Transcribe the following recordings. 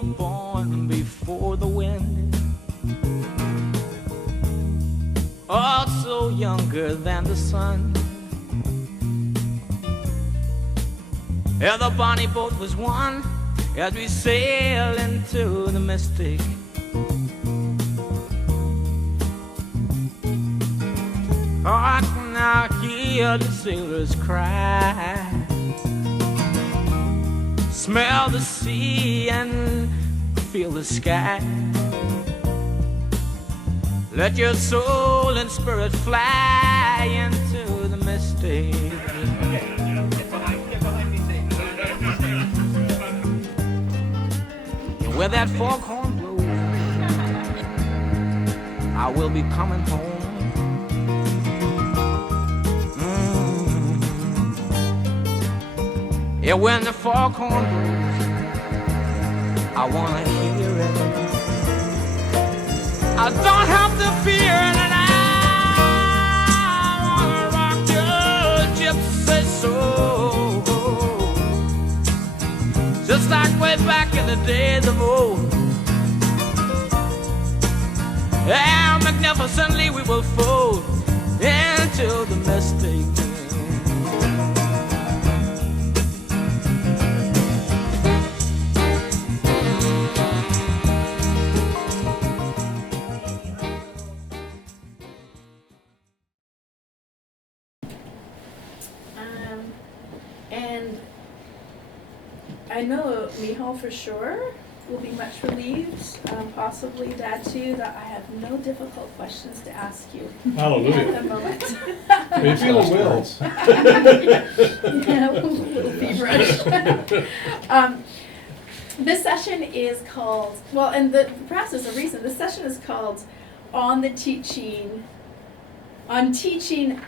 were born before the wind, also younger than the sun. Yeah, the bonnie boat was one as we sail into the mystic. I can now hear the sailors cry, smell the sea and feel the sky. Let your soul and spirit fly into the mystic. And where that foghorn blows, I will be coming home. Yeah, when the foghorn blows, I wanna hear it. I don't have to fear it, and I wanna rock your gypsy soul, just like way back in the days of old. How magnificently we will fold into the mystic. And I know Micheal for sure will be much relieved, possibly Dad too, that I have no difficult questions to ask you Hallelujah. at the moment. Are you feeling well? Yeah, a little feverish. This session is called, well, and perhaps there's a reason, this session is called On Teaching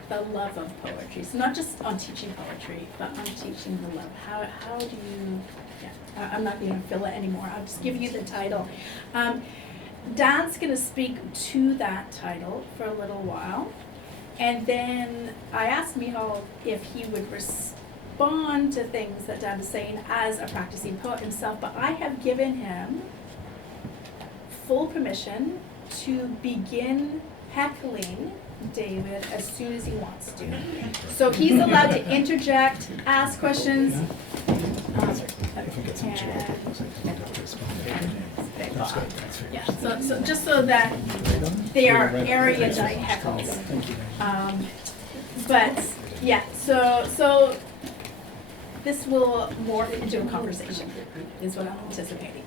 the Love of Poetry. So not just on teaching poetry, but on teaching the love. How do you, I'm not going to fill it anymore. I'll just give you the title. Dad's going to speak to that title for a little while. And then I asked Micheal if he would respond to things that Dad was saying as a practicing poet himself, but I have given him full permission to begin heckling David as soon as he wants to. So he's allowed to interject, ask questions. Yeah, so just so that they are erudite heckles. But yeah, so this will morph into a conversation, is what I'm anticipating.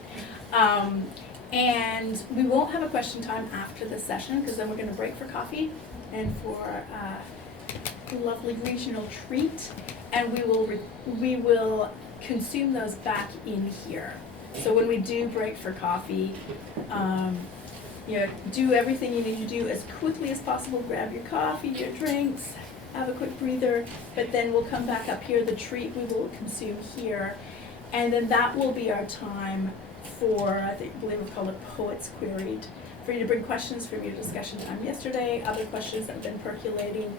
And we won't have a question time after this session, because then we're going to break for coffee and for a lovely regional treat, and we will consume those back in here. So when we do break for coffee, do everything you need to do as quickly as possible. Grab your coffee, your drinks, have a quick breather, but then we'll come back up here. The treat we will consume here, and then that will be our time for, I believe we call it Poets Queried, for you to bring questions from your discussion time yesterday, other questions that have been percolating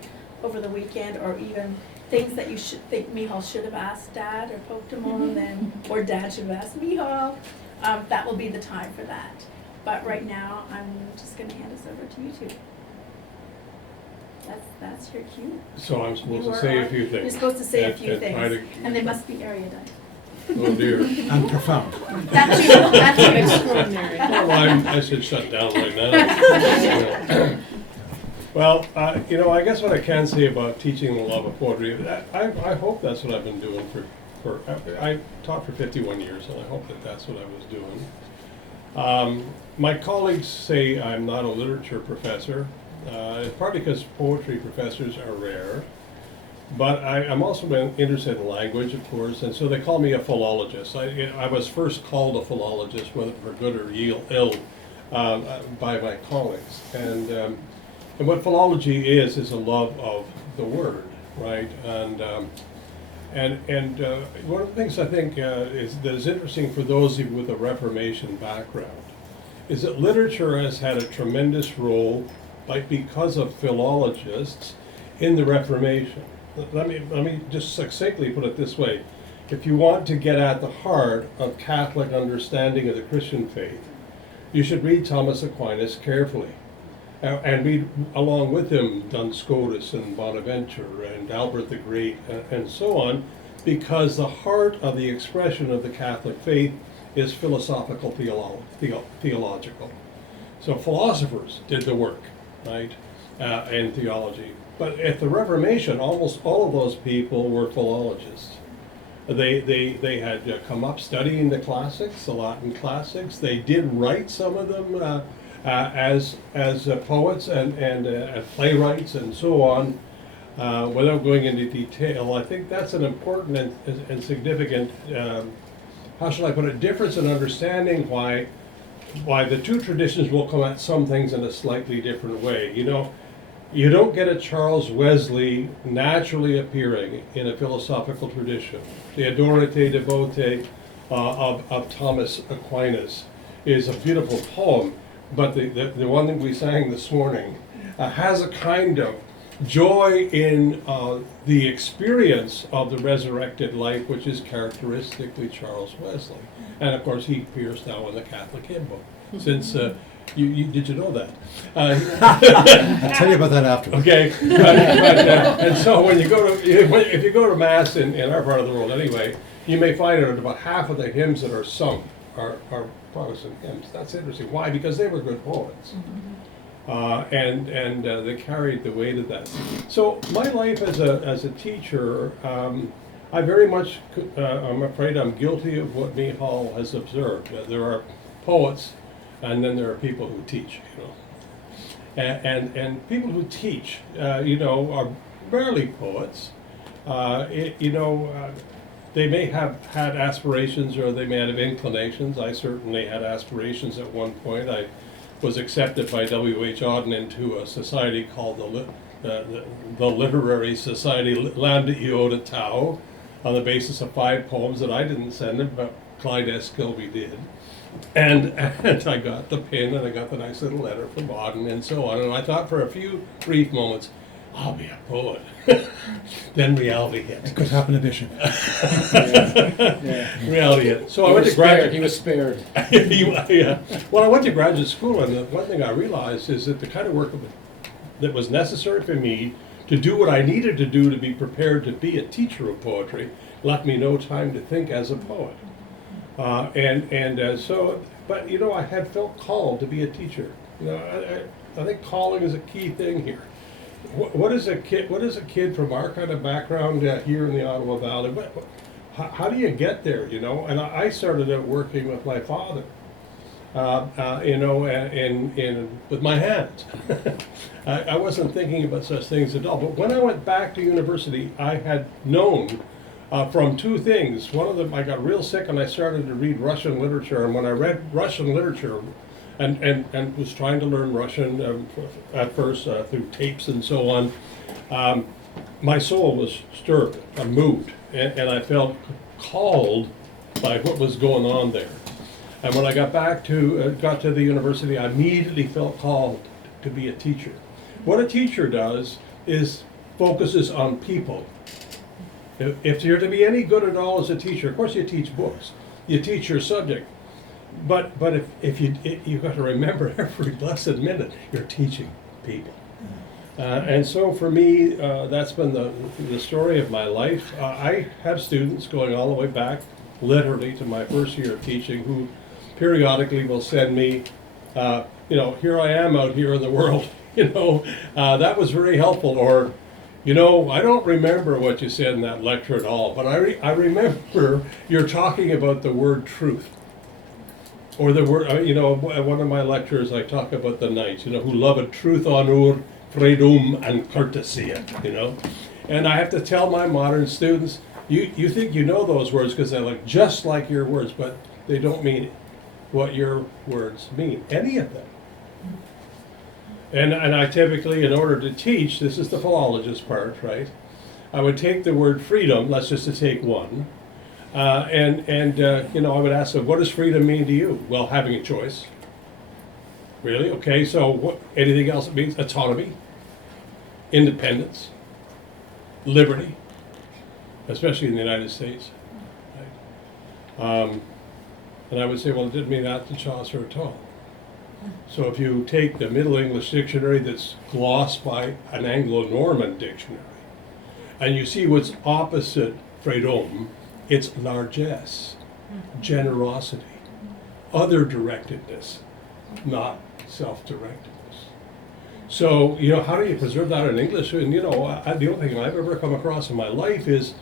over the weekend, or even things that you should think Micheal should have asked Dad or poked him on, or Dad should have asked Micheal. That will be the time for that. But right now, I'm just going to hand us over to you two. That's your cue. So I'm supposed to say a few things. You're supposed to say a few things, and they must be erudite. Oh dear. And profound. That's extraordinary. Well, I should shut down right now. Well, I guess what I can say about teaching the love of poetry, I hope that's what I've been doing for I taught for 51 years, and I hope that that's what I was doing. My colleagues say I'm not a literature professor, partly because poetry professors are rare. But I'm also interested in language, of course, and so they call me a philologist. I was first called a philologist, whether for good or ill, by my colleagues. And what philology is a love of the word, right? And one of the things I think that is interesting for those with a Reformation background is that literature has had a tremendous role, because of philologists, in the Reformation. Let me just succinctly put it this way. if you want to get at the heart of Catholic understanding of the Christian faith, you should read Thomas Aquinas carefully. And read along with him Duns Scotus and Bonaventure and Albert the Great and so on, because the heart of the expression of the Catholic faith is philosophical theological. So philosophers did the work, right, in theology. But at the Reformation, almost all of those people were philologists. They had come up studying the classics, the Latin classics. They did write, some of them, as poets and playwrights and so on, without going into detail. I think that's an important and significant, how shall I put it, difference in understanding why the two traditions will come at some things in a slightly different way. You know, you don't get a Charles Wesley naturally appearing in a philosophical tradition. The Adorate Devote of Thomas Aquinas is a beautiful poem, but the one that we sang this morning has a kind of joy in the experience of the resurrected life, which is characteristically Charles Wesley. And of course, he appears now in the Catholic hymn book. Since did you know that? I'll tell you about that afterwards. Okay, and so when you go to, if you go to Mass in our part of the world anyway, you may find that about half of the hymns that are sung are Protestant hymns. That's interesting. Why? Because they were good poets. And they carried the weight of that. So my life as a teacher, I very much, I'm afraid I'm guilty of what Micheal has observed. There are poets, and then there are people who teach, you know. And people who teach, you know, are rarely poets. You know, they may have had aspirations, or they may have inclinations. I certainly had aspirations at one point. I was accepted by W.H. Auden into a society called the Literary Society Lambda Iota Tau, on the basis of 5 poems that I didn't send him, but Clyde S. Kilby did. And I got the pin, and I got the nice little letter from Auden and so on. And I thought for a few brief moments, I'll be a poet. Then reality hit. It could happen to Bishop. Reality hit. So I went to graduate. He was spared. Yeah. Well, I went to graduate school, and the one thing I realized is that the kind of work that was necessary for me to do what I needed to do to be prepared to be a teacher of poetry left me no time to think as a poet. So, but you know, I had felt called to be a teacher. You know, I think calling is a key thing here. What is a kid from our kind of background here in the Ottawa Valley? How do you get there? You know, and I started out working with my father. You know, with my hands. I wasn't thinking about such things at all. But when I went back to university, I had known from 2 things. One of them, I got real sick and I started to read Russian literature. And when I read Russian literature and was trying to learn Russian at first through tapes and so on, my soul was stirred, I moved, and I felt called by what was going on there. And when I got to the university, I immediately felt called to be a teacher. What a teacher does is focuses on people. If you're to be any good at all as a teacher, of course you teach books, you teach your subject, but if you've got to remember every blessed minute you're teaching people. And so for me, that's been the story of my life. I have students going all the way back, literally, to my first year of teaching, who periodically will send me, you know, here I am out here in the world, you know, that was very helpful. Or, you know, I don't remember what you said in that lecture at all, but I remember you're talking about the word truth. Or the word, you know, one of my lectures I talk about the knights, you know, who loved truth, honor, freedom, and courtesy, you know. And I have to tell my modern students, you think you know those words because they look just like your words, but they don't mean what your words mean, any of them. And I typically, in order to teach, this is the philologist part, right? I would take the word freedom, let's just to take one, you know, I would ask them, what does freedom mean to you? Well, having a choice. Really? Okay, so what? Anything else it means? Autonomy, independence, liberty, especially in the United States. And I would say, well, it didn't mean that to Chaucer at all. So if you take the Middle English dictionary that's glossed by an Anglo-Norman dictionary, and you see what's opposite freedom, it's largesse, generosity, other directedness, not self-directedness. So, how do you preserve that in English? And, the only thing I've ever come across in my life is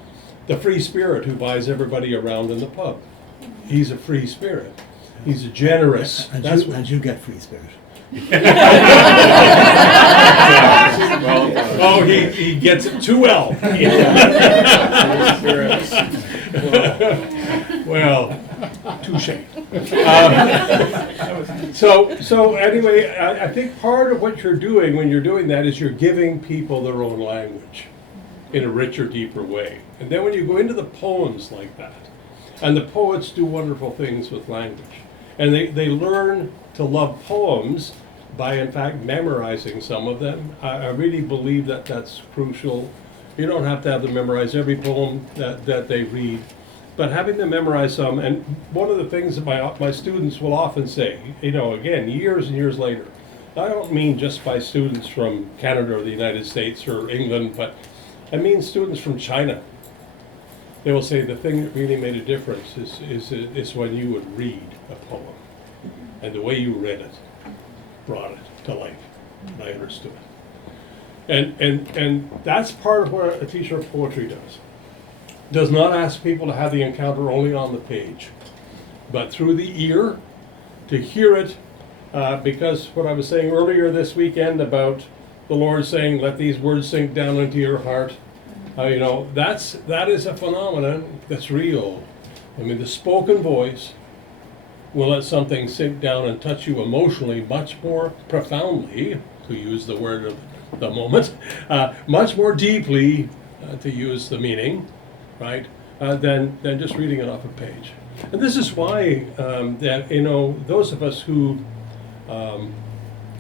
the free spirit who buys everybody around in the pub. He's a free spirit. He's a generous. And you get free spirit. Oh, he gets it too well. Well, touche. So anyway, I think part of what you're doing when you're doing that is you're giving people their own language in a richer, deeper way. And then when you go into the poems like that, and the poets do wonderful things with language, and they learn to love poems by, in fact, memorizing some of them. I really believe that that's crucial. You don't have to have them memorize every poem that they read, but having them memorize some. And one of the things that my students will often say, again, years and years later, I don't mean just by students from Canada or the United States or England, but I mean students from China. They will say the thing that really made a difference is when you would read a poem, and the way you read it brought it to life. And I understood it. And that's part of what a teacher of poetry does. Does not ask people to have the encounter only on the page, but through the ear, to hear it, because what I was saying earlier this weekend about the Lord saying, let these words sink down into your heart, that is a phenomenon that's real. I mean, the spoken voice will let something sink down and touch you emotionally much more profoundly, to use the word of the moment, much more deeply, to use the meaning, right, than just reading it off a page. And this is why those of us who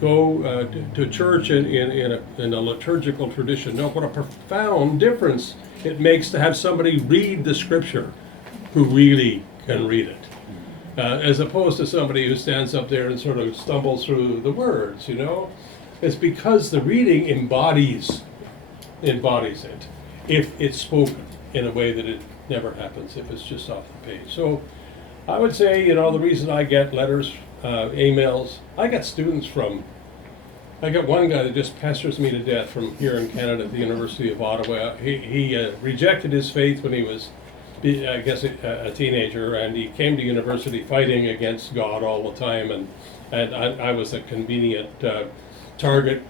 go to church in a liturgical tradition know what a profound difference it makes to have somebody read the scripture who really can read it. As opposed to somebody who stands up there and sort of stumbles through the words, It's because the reading embodies it, if it's spoken in a way that it never happens if it's just off the page. So I would say, the reason I get letters, emails, I get students I got one guy that just pesters me to death from here in Canada at the University of Ottawa. He rejected his faith when he was, I guess, a teenager, and he came to university fighting against God all the time, and I was a convenient target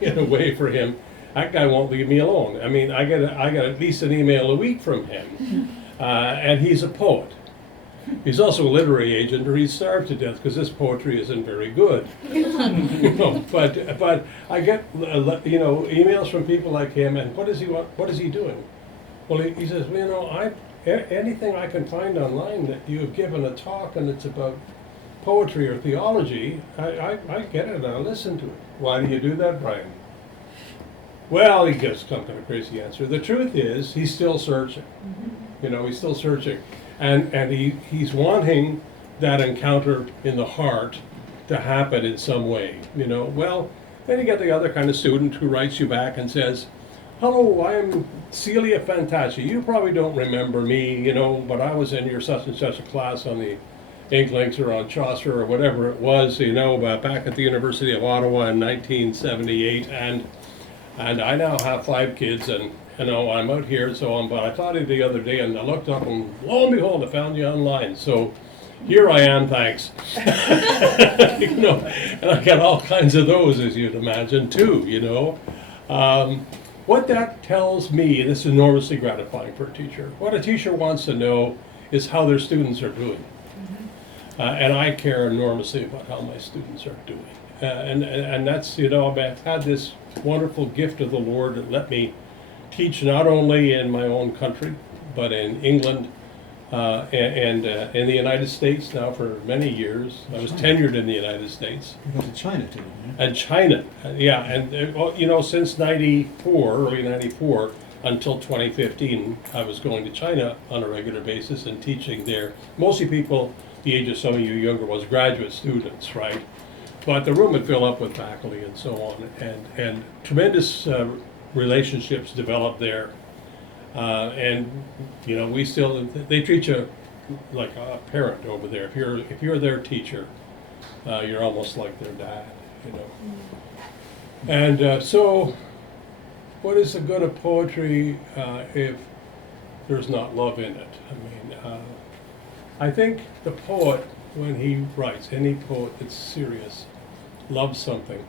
in a way for him. That guy won't leave me alone. I mean, I get at least an email a week from him, and he's a poet. He's also a literary agent, or he's starved to death because his poetry isn't very good. But I get emails from people like him, and what does he want? What is he doing? Well, he says, anything I can find online that you have given a talk and it's about poetry or theology, I get it and I listen to it. Why do you do that, Brian? Well, he gives some kind of crazy answer. The truth is, he's still searching. He's still searching. And he's wanting that encounter in the heart to happen in some way, Well, then you get the other kind of student who writes you back and says, hello, I'm Celia Fantaci. You probably don't remember me, but I was in your such and such a class on the Inklings or on Chaucer or whatever it was, back at the University of Ottawa in 1978. And I now have 5 kids, and I'm out here and so on, but I thought of you the other day and I looked up and lo and behold, I found you online. So here I am, thanks. And I got all kinds of those, as you'd imagine, too, What that tells me, and this is enormously gratifying for a teacher, what a teacher wants to know is how their students are doing. And I care enormously about how my students are doing. And that's, I've had this wonderful gift of the Lord that let me teach not only in my own country, but in England and in the United States now for many years. I was tenured in the United States. You go to China too, yeah? And China, yeah. And, since 94, early 94, until 2015, I was going to China on a regular basis and teaching there. Mostly people, the age of some of you younger ones, graduate students, right? But the room would fill up with faculty and so on, and tremendous relationships developed there. And you know, they treat you like a parent over there. If you're their teacher, you're almost like their dad, you know. And so, what is the good of poetry if there's not love in it? I mean, I think the poet, when he writes, any poet that's serious, loves something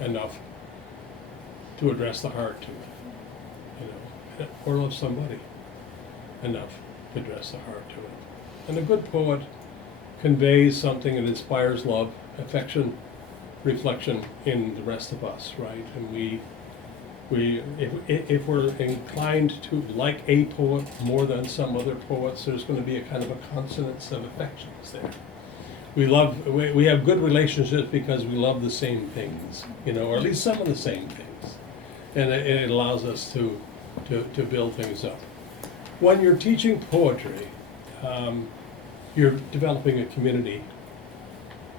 enough to address the heart to it, you know, or love somebody enough to address the heart to it. And a good poet conveys something that inspires love, affection, reflection in the rest of us, right? And if we're inclined to like a poet more than some other poets, there's going to be a kind of a consonance of affections there. We have good relationships because we love the same things, you know, or at least some of the same things, and it allows us to build things up. When you're teaching poetry, you're developing a community.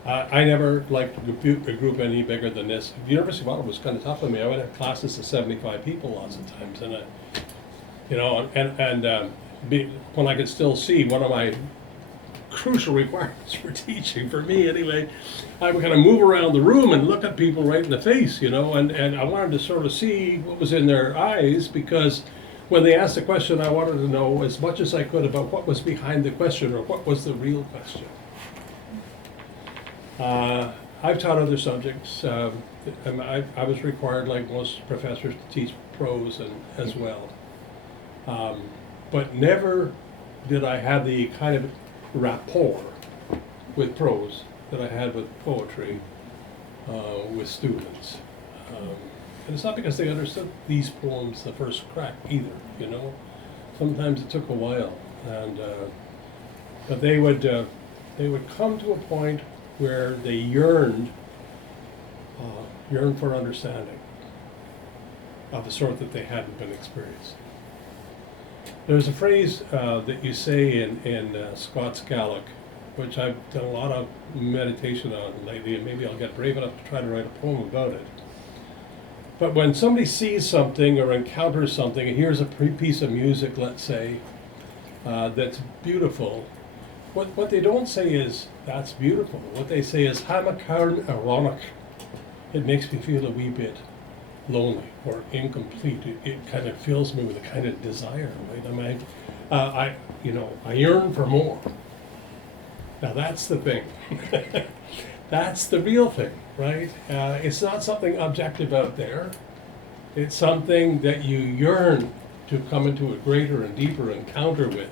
I never liked a group any bigger than this. The University of Ottawa was kind of tough on me. I would have classes of 75 people lots of times, and you know, when I could still see one of my crucial requirements for teaching, for me anyway, I would kind of move around the room and look at people right in the face, you know, and I wanted to sort of see what was in their eyes, because when they asked a question, I wanted to know as much as I could about what was behind the question, or what was the real question. I've taught other subjects. I was required, like most professors, to teach prose as well. But never did I have the kind of rapport with prose that I had with poetry with students. And it's not because they understood these poems the first crack either, you know. Sometimes it took a while, but they would come to a point where they yearned for understanding of the sort that they hadn't been experienced. There's a phrase that you say in Scots Gaelic, which I've done a lot of meditation on lately, and maybe I'll get brave enough to try to write a poem about it. But when somebody sees something or encounters something, and hears a piece of music, let's say, that's beautiful, what they don't say is, that's beautiful. What they say is, "Hamakarn ironic." It makes me feel a wee bit lonely or incomplete. It kind of fills me with a kind of desire, right? I yearn for more. Now that's the thing. That's the real thing, right? It's not something objective out there. It's something that you yearn to come into a greater and deeper encounter with.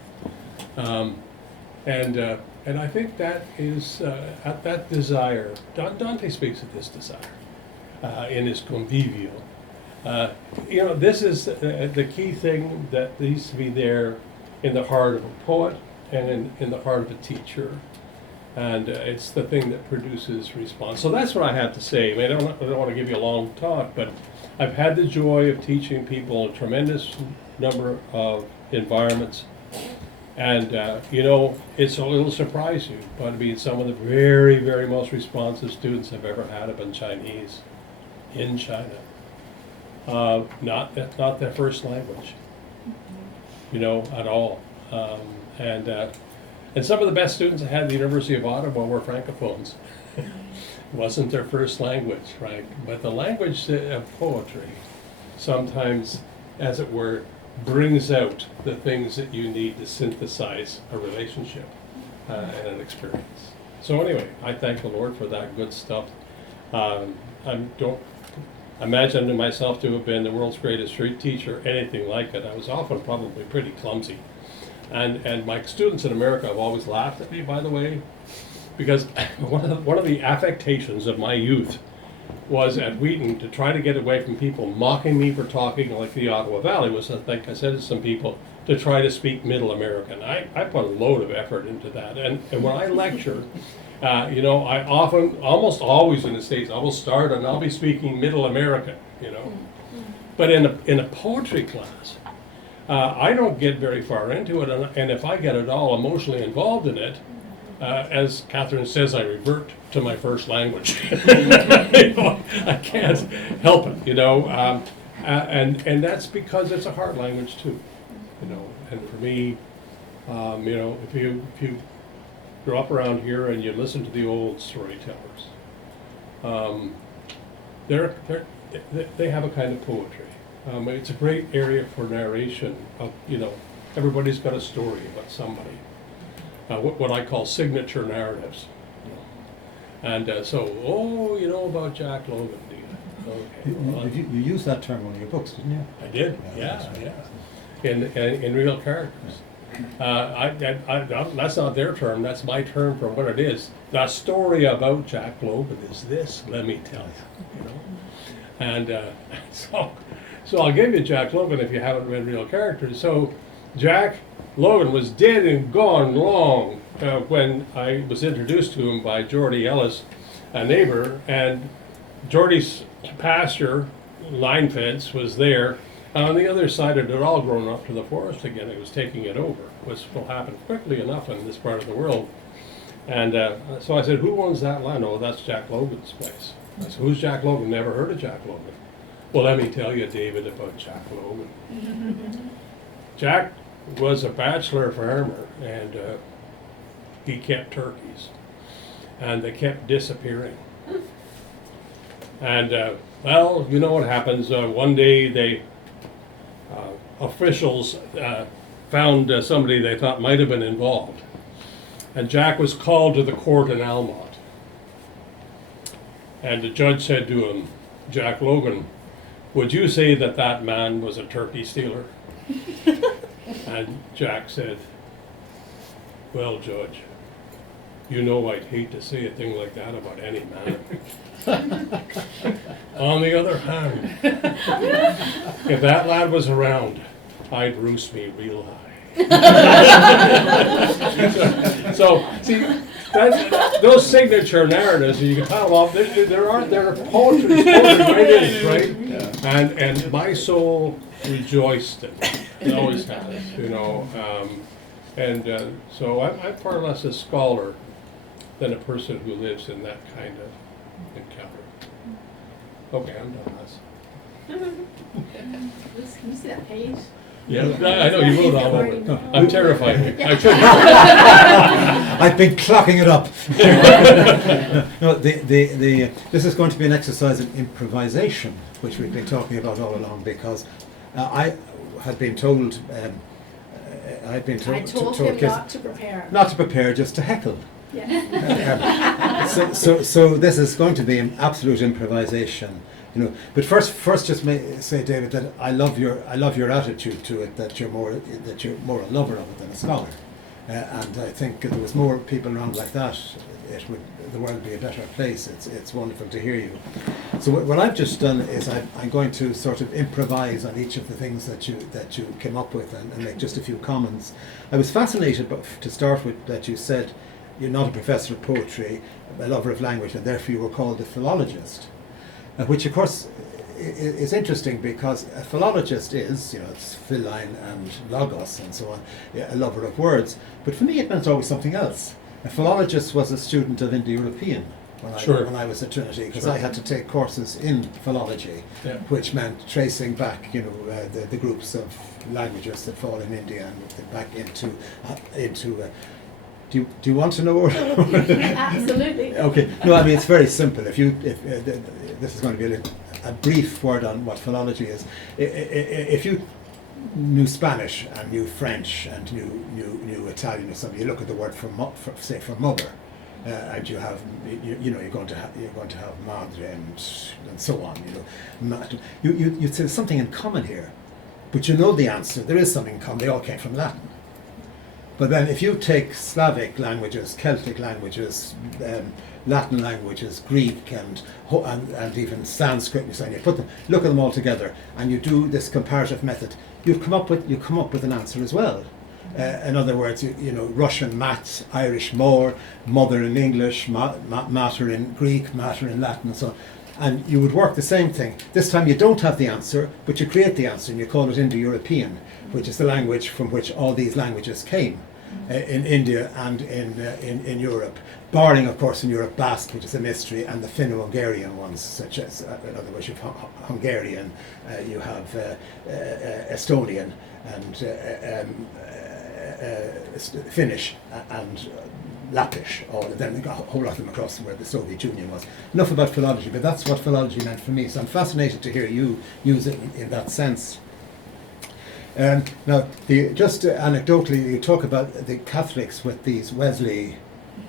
And I think that is at that desire. Dante speaks of this desire in his Convivio. You know, this is the key thing that needs to be there in the heart of a poet and in the heart of a teacher. And it's the thing that produces response. So that's what I have to say. I mean, I don't want to give you a long talk, but I've had the joy of teaching people a tremendous number of environments. And, you know, it'll surprise you, but I mean, some of the very, very most responsive students I've ever had have been Chinese in China. Not their first language, you know, at all. And some of the best students I had at the University of Ottawa were Francophones. It wasn't their first language, right? But the language of poetry sometimes, as it were, brings out the things that you need to synthesize a relationship and an experience. So anyway, I thank the Lord for that good stuff. I don't imagine myself to have been the world's greatest street teacher, anything like it. I was often probably pretty clumsy. And my students in America have always laughed at me, by the way, because one of the affectations of my youth was at Wheaton to try to get away from people mocking me for talking like the Ottawa Valley was, I think I said to some people, to try to speak Middle American. I put a load of effort into that. And when I lecture, you know, I often, almost always in the States, I will start and I'll be speaking Middle American, you know. But in a poetry class, I don't get very far into it, and if I get at all emotionally involved in it, as Catherine says, I revert to my first language. You know, I can't help it, you know, and that's because it's a hard language too, you know. And for me, you know, if you grow up around here and you listen to the old storytellers, they have a kind of poetry. It's a great area for narration of, you know, everybody's got a story about somebody. What I call signature narratives. And so, oh, you know about Jack Logan, do you? Okay. Well, You used that term in one of your books, didn't you? I did, yeah. In real characters. That's not their term, that's my term for what it is. The story about Jack Logan is this, let me tell you, you know. And so I'll give you Jack Logan if you haven't read real characters. So Jack Logan was dead and gone long when I was introduced to him by Geordie Ellis, a neighbor, and Geordie's pasture, line fence, was there. On the other side, it had all grown up to the forest again. It was taking it over, which will happen quickly enough in this part of the world. And so I said, who owns that land? Oh, that's Jack Logan's place. I said, who's Jack Logan? Never heard of Jack Logan. Well, let me tell you, David, about Jack Logan. Jack was a bachelor farmer, and he kept turkeys, and they kept disappearing. And well, you know what happens. One day, officials found somebody they thought might have been involved, and Jack was called to the court in Almont. And the judge said to him, Jack Logan, would you say that that man was a turkey stealer? And Jack said, well, Judge, you know I'd hate to say a thing like that about any man. On the other hand, if that lad was around, I'd roost me real high. So see, those signature narratives, you can tell off. There are poetry right in, right? Yeah. And my soul rejoiced in it. It always has, you know. So I'm far less a scholar than a person who lives in that kind of encounter. Okay, I'm done. Can you see that page? Yeah, I know you wrote all over it. I'm terrified. I shouldn't. I've been clocking it up. No, this is going to be an exercise in improvisation, which we've been talking about all along, because I had been told. I told him not to prepare. Not to prepare, just to heckle. Yeah. So this is going to be an absolute improvisation, you know. But first, just say, David, that I love your attitude to it. That you're more a lover of it than a scholar, and I think if there was more people around like that, the world would be a better place. It's wonderful to hear you. So what I've just done is I'm going to sort of improvise on each of the things that you came up with and make just a few comments. I was fascinated, to start with, that you said you're not a professor of poetry, a lover of language, and therefore you were called a philologist, which of course is interesting, because a philologist is, you know, it's philine and logos and so on, a lover of words. But for me it meant always something else. A philologist was a student of Indo-European when I was at Trinity, because I had to take courses in philology, which meant tracing back, you know, the groups of languages that fall in India and back into do you want to know? Absolutely. Okay. No, I mean, it's very simple. If this is going to be a brief word on what philology is. If you knew Spanish and knew French and knew Italian or something, you look at the word for mother, and you're going to have madre and so on. You'd say there's something in common here, but you know the answer. There is something in common. They all came from Latin. But then if you take Slavic languages, Celtic languages, Latin languages, Greek and even Sanskrit, and you look at them all together, and you do this comparative method, you come up with an answer as well. In other words, Russian maths, Irish more, mother in English, mater in Greek, mater in Latin, and so on. and you would work the same thing. This time you don't have the answer, but you create the answer and you call it Indo-European, which is the language from which all these languages came in India and in Europe, barring of course in Europe Basque, which is a mystery, and the Finno-Hungarian ones, such as in other words you have Hungarian, you have Estonian and Finnish and Lappish, all of them, a whole lot of them across where the Soviet Union was. Enough about philology, but that's what philology meant for me, so I'm fascinated to hear you use it in that sense. Now, just anecdotally, you talk about the Catholics with these Wesley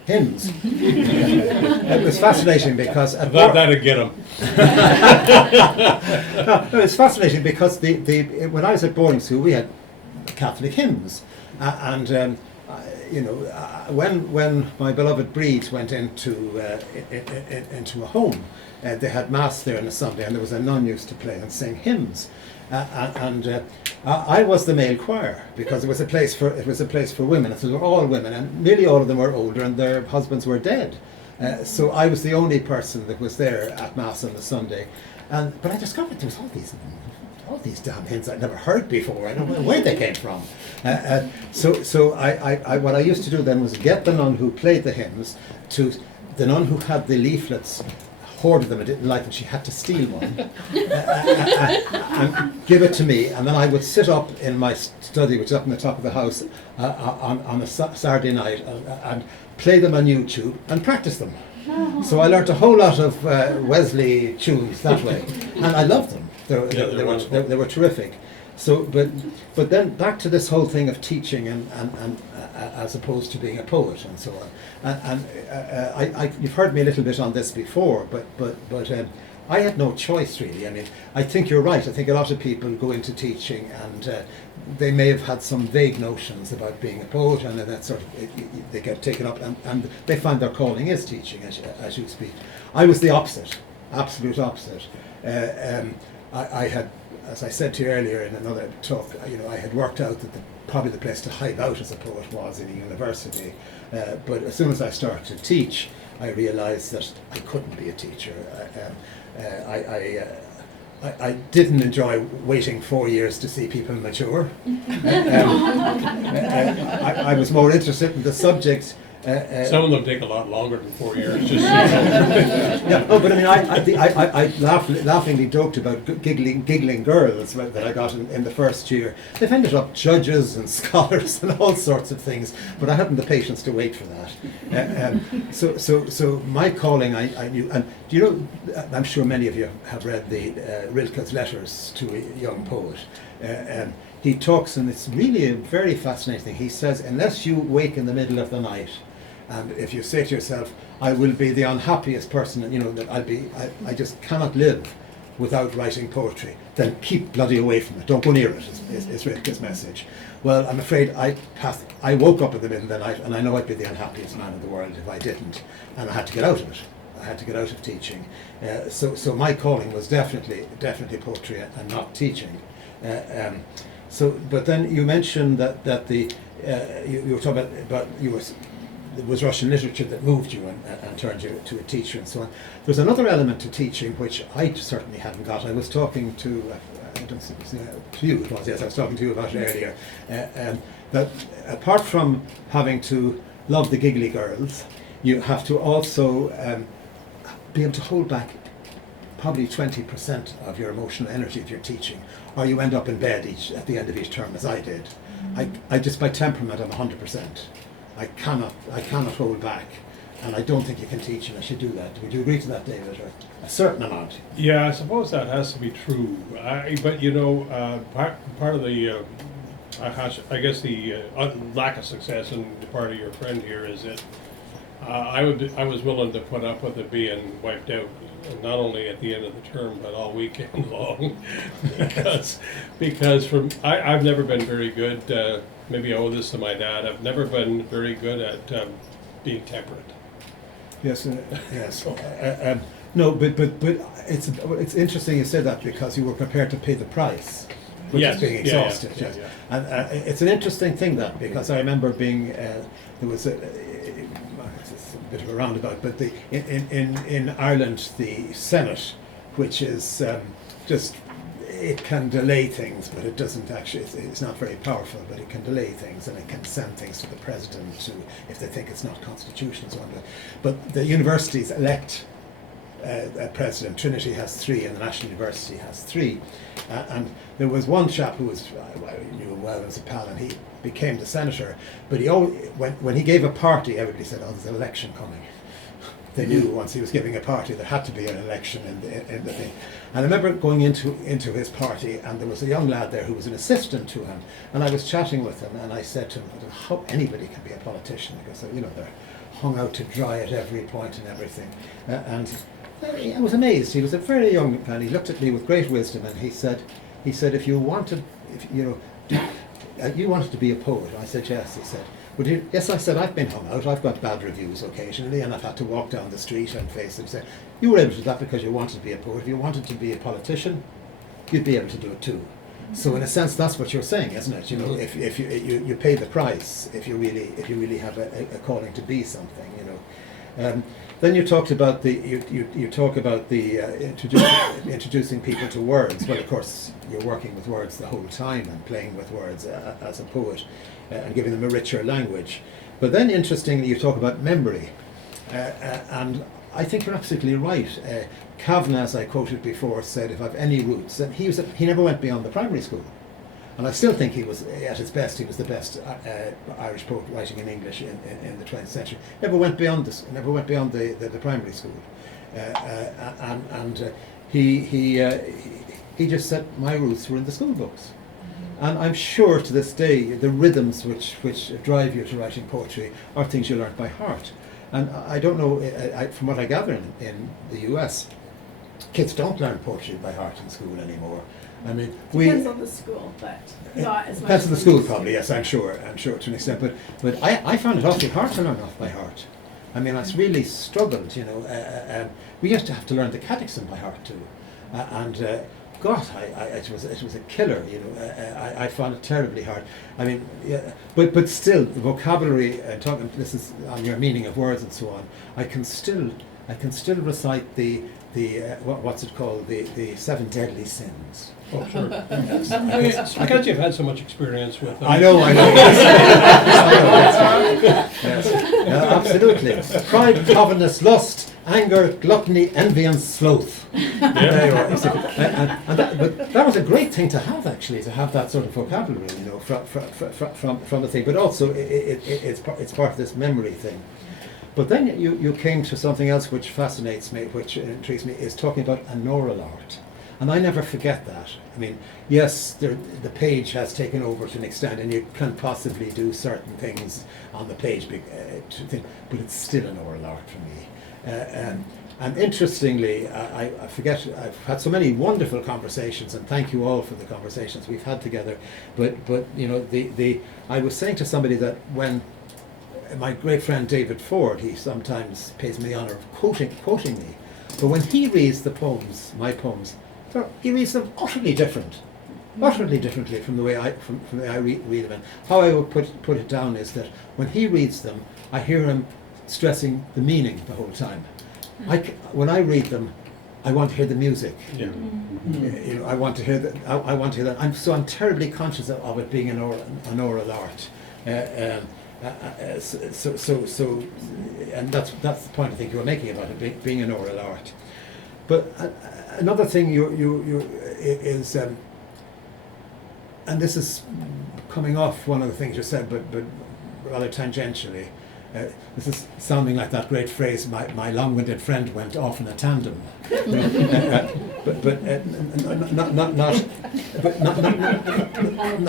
hymns. It was fascinating because I thought that'd get them. No, it was fascinating because when I was at boarding school, we had Catholic hymns, and when my beloved Breeds went into a home, they had mass there on a Sunday, and there was a nun used to play and sing hymns, and I was the male choir because it was a place for women. So they were all women, and nearly all of them were older, and their husbands were dead. So I was the only person that was there at mass on the Sunday, but I discovered there was all these damn hymns I'd never heard before. I don't know where they came from. So I what I used to do then was get the nun who played the hymns to the nun who had the leaflets, hoarded them and didn't like them. She had to steal one and give it to me, and then I would sit up in my study, which is up on the top of the house, on a Saturday night and play them on YouTube and practice them. So I learnt a whole lot of Wesley tunes that way, and I loved them. They were terrific. So, but then back to this whole thing of teaching and as opposed to being a poet and so on. And you've heard me a little bit on this before, but I had no choice really. I mean, I think you're right. I think a lot of people go into teaching and they may have had some vague notions about being a poet, and then that sort of they get taken up and they find their calling is teaching, as you speak. I was the opposite, absolute opposite. I had, as I said to you earlier in another talk, I had worked out that probably the place to hide out as a poet was in a university. But as soon as I started to teach, I realised that I couldn't be a teacher. I didn't enjoy waiting 4 years to see people mature. I was more interested in the subject. Some of them take a lot longer than 4 years. Just Yeah, no, but I mean, I laughingly joked about giggling girls that I got in the first year. They've ended up judges and scholars and all sorts of things, but I hadn't the patience to wait for that. So my calling, I knew, and do you know, I'm sure many of you have read the Rilke's letters to a young poet. He talks, and it's really a very fascinating thing. He says, unless you wake in the middle of the night, and if you say to yourself, I will be the unhappiest person, that I just cannot live without writing poetry, then keep bloody away from it. Don't go near it, is Rilke's message. Well, I'm afraid I woke up in the middle of the night, and I know I'd be the unhappiest man in the world if I didn't, and I had to get out of it. I had to get out of teaching. So my calling was definitely poetry and not teaching. But then you mentioned that you were talking about it was Russian literature that moved you and turned you to a teacher and so on. There's another element to teaching which I certainly hadn't got. I was talking to you. It was, yes, I was talking to you about it earlier. That apart from having to love the giggly girls, you have to also be able to hold back probably 20% of your emotional energy if you're teaching, or you end up in bed at the end of each term, as I did. I just by temperament I'm 100%. I cannot hold back, and I don't think you can teach unless you do that. Would you agree to that, David, or a certain amount? Yeah, I suppose that has to be true. But part of the I guess the lack of success on the part of your friend here is that I was willing to put up with it being wiped out, not only at the end of the term but all weekend long, because I've never been very good. Maybe I owe this to my dad. I've never been very good at being temperate. Yes, yes. No, but it's interesting you said that because you were prepared to pay the price, which is being exhausted. Yeah. And it's an interesting thing that, because I remember being there was it's a bit of a roundabout, but in Ireland the Senate which is just, it can delay things, but it doesn't actually, it's not very powerful, but it can delay things, and it can send things to the president if they think it's not constitutional. So on. But the universities elect a president. Trinity has 3 and the National University has 3. And there was one chap who was, I knew him well as a pal, and he became the senator, but he always, when he gave a party, everybody said, oh, there's an election coming. They knew once he was giving a party there had to be an election in the thing. And I remember going into his party, and there was a young lad there who was an assistant to him, and I was chatting with him, and I said to him, I don't know how anybody can be a politician, because they're hung out to dry at every point and everything. And I was amazed. He was a very young man. He looked at me with great wisdom, and he said, if you wanted, you wanted to be a poet. I said, yes. He said, would you? Yes, I said, I've been hung out. I've got bad reviews occasionally, and I've had to walk down the street and face them. Say, you were able to do that because you wanted to be a poet. If you wanted to be a politician, you'd be able to do it too. So in a sense, that's what you're saying, isn't it? If you pay the price, if you really have a calling to be something, Then you talked about you talk about the introducing people to words. Well, of course, you're working with words the whole time and playing with words as a poet and giving them a richer language. But then, interestingly, you talk about memory, and I think you're absolutely right. Kavanagh, as I quoted before, said, "If I've any roots," and he never went beyond the primary school. And I still think he was, at his best, he was the best Irish poet writing in English in the 20th century. Never went beyond this. Never went beyond the primary school, and he just said my roots were in the school books. And I'm sure to this day the rhythms which drive you to writing poetry are things you learnt by heart. And I don't know, from what I gather in the US, kids don't learn poetry by heart in school anymore. I mean, depends on the school, but not as much. Depends on the school, probably. Yes, I'm sure to an extent. But I found it awfully hard to learn off by heart. I mean, I really struggled. We used to have to learn the catechism by heart too, and God, it was a killer. I found it terribly hard. I mean, yeah, but still, the vocabulary. Talking, this is on your meaning of words and so on. I can still recite the what's it called, the 7 deadly sins. Oh, sure. Yes. I mean, it's because you've had so much experience with them. I know. Yes. Yeah, absolutely. Pride, covetousness, lust, anger, gluttony, envy, and sloth. Yeah. But that was a great thing to have, actually, to have that sort of vocabulary, from the thing. But also, it's part of this memory thing. But then you came to something else which fascinates me, which intrigues me, is talking about an oral art. And I never forget that. I mean, yes, the page has taken over to an extent, and you can possibly do certain things on the page, but it's still an oral art for me. And interestingly, I forget, I've had so many wonderful conversations, and thank you all for the conversations we've had together. But I was saying to somebody that when my great friend David Ford, he sometimes pays me the honour of quoting me, but when he reads the poems, my poems, he reads them utterly differently from the way I read them. And how I would put it down is that when he reads them, I hear him stressing the meaning the whole time. When I read them, I want to hear the music. Yeah. I want to hear that. I want to hear that. I'm terribly conscious of it being an oral art. So, and that's the point I think you were making about it being an oral art. But another thing is, and this is coming off one of the things you said, but rather tangentially. This is sounding like that great phrase, my long-winded friend went off in a tandem.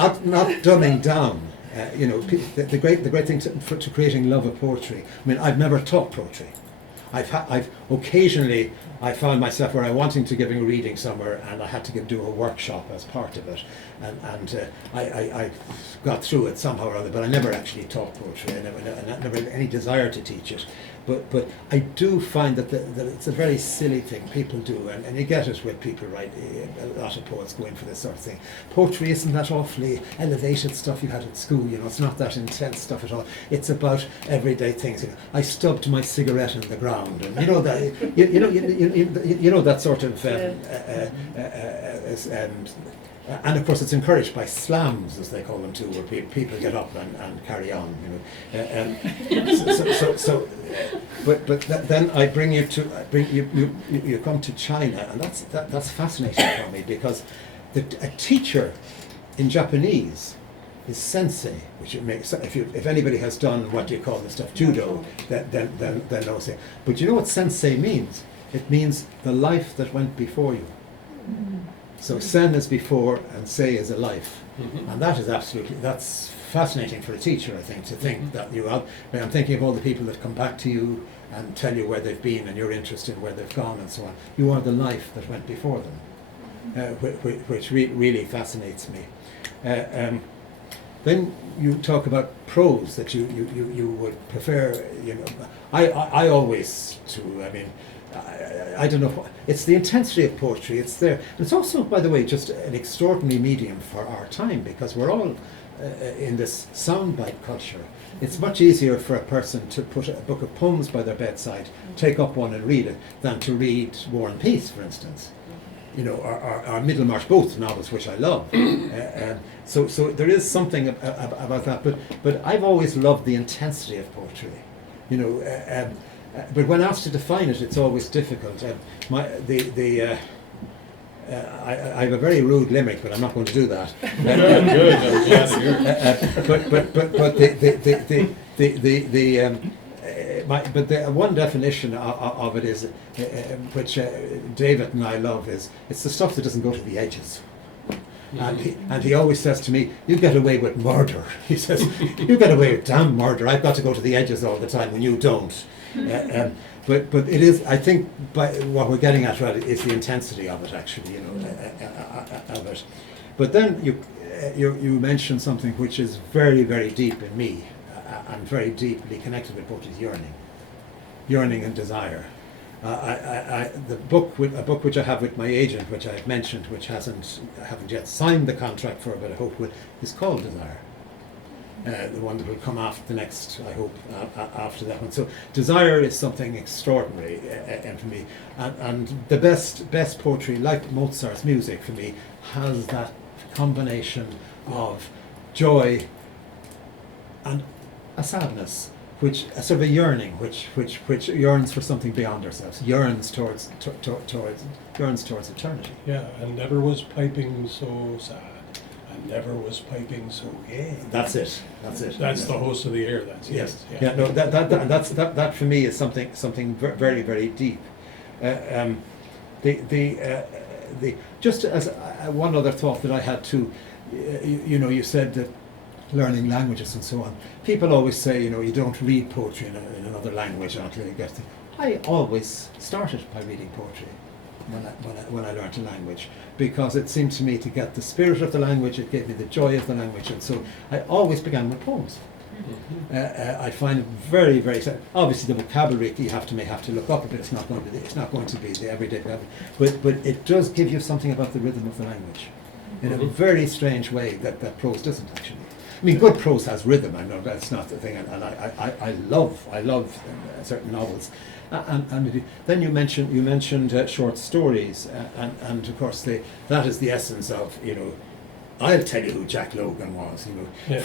Not dumbing down. The great thing to creating love of poetry. I mean, I've never taught poetry. I've occasionally I found myself where I wanting to giving a reading somewhere, and I had to do a workshop as part of it. I got through it somehow or other, but I never actually taught poetry. I never had any desire to teach it. But I do find that it's a very silly thing people do, and you get it with people, right? A lot of poets go in for this sort of thing. Poetry isn't that awfully elevated stuff you had at school, you know, it's not that intense stuff at all. It's about everyday things. You know, I stubbed my cigarette in the ground, and you know that you know that sort of and of course it's encouraged by slams, as they call them too, where people get up and carry on, you know. Then I bring you to you come to China, and that's fascinating for me, because a teacher in Japanese is sensei, which it makes, if anybody has done what you call the stuff judo, then they'll say. But you know what sensei means? It means the life that went before you. So sen is before and sei is a life. And that is that's fascinating for a teacher, I think, to think that you have. I'm thinking of all the people that come back to you and tell you where they've been, and you're interested in where they've gone and so on. You are the life that went before them, which really fascinates me. Then you talk about prose, that you would prefer, you know. I always too, I mean, I don't know, it's the intensity of poetry, it's there. And it's also, by the way, just an extraordinary medium for our time, because we're all in this soundbite culture. It's much easier for a person to put a book of poems by their bedside, take up one and read it, than to read War and Peace, for instance. You know, or Middlemarch, both novels, which I love. So there is something about that, but I've always loved the intensity of poetry. You know, but when asked to define it, it's always difficult. I have a very rude limerick, but I'm not going to do that. But the one definition of it is, which David and I love, is it's the stuff that doesn't go to the edges. And he always says to me, "You get away with murder." He says, "You get away with damn murder. I've got to go to the edges all the time when you don't." But it is, I think, by what we're getting at, right, is the intensity of it, actually, you know, of it. But then you mentioned something which is very, very deep in me, and very deeply connected with poetry: yearning and desire. A book which I have with my agent, which I've mentioned, which I haven't yet signed the contract for, but I hope will, is called Desire. The one that will come after the next, I hope, after that one. So desire is something extraordinary for me, and the best poetry, like Mozart's music for me, has that combination of joy and a sadness, which a sort of a yearning, which yearns for something beyond ourselves, yearns towards eternity. Yeah, and never was piping so sad. And never was piping so gay. That's it. That's the host of the air. That's yes. it. Yeah. No. That for me is something very, very deep. Just as one other thought that I had too. You know, you said that learning languages and so on. People always say, you know, you don't read poetry in another language until you get to. I always started by reading poetry when I learned a language, because it seemed to me to get the spirit of the language, it gave me the joy of the language, and so I always began with poems. I find it very, very sad. Obviously, the vocabulary you have to look up a bit. It's not going to be the everyday vocabulary, but it does give you something about the rhythm of the language, in a very strange way that prose doesn't actually. I mean, good prose has rhythm. I know that's not the thing, and I love certain novels. And then you mentioned short stories, and of course that is the essence of, you know. I'll tell you who Jack Logan was, you know. Yeah.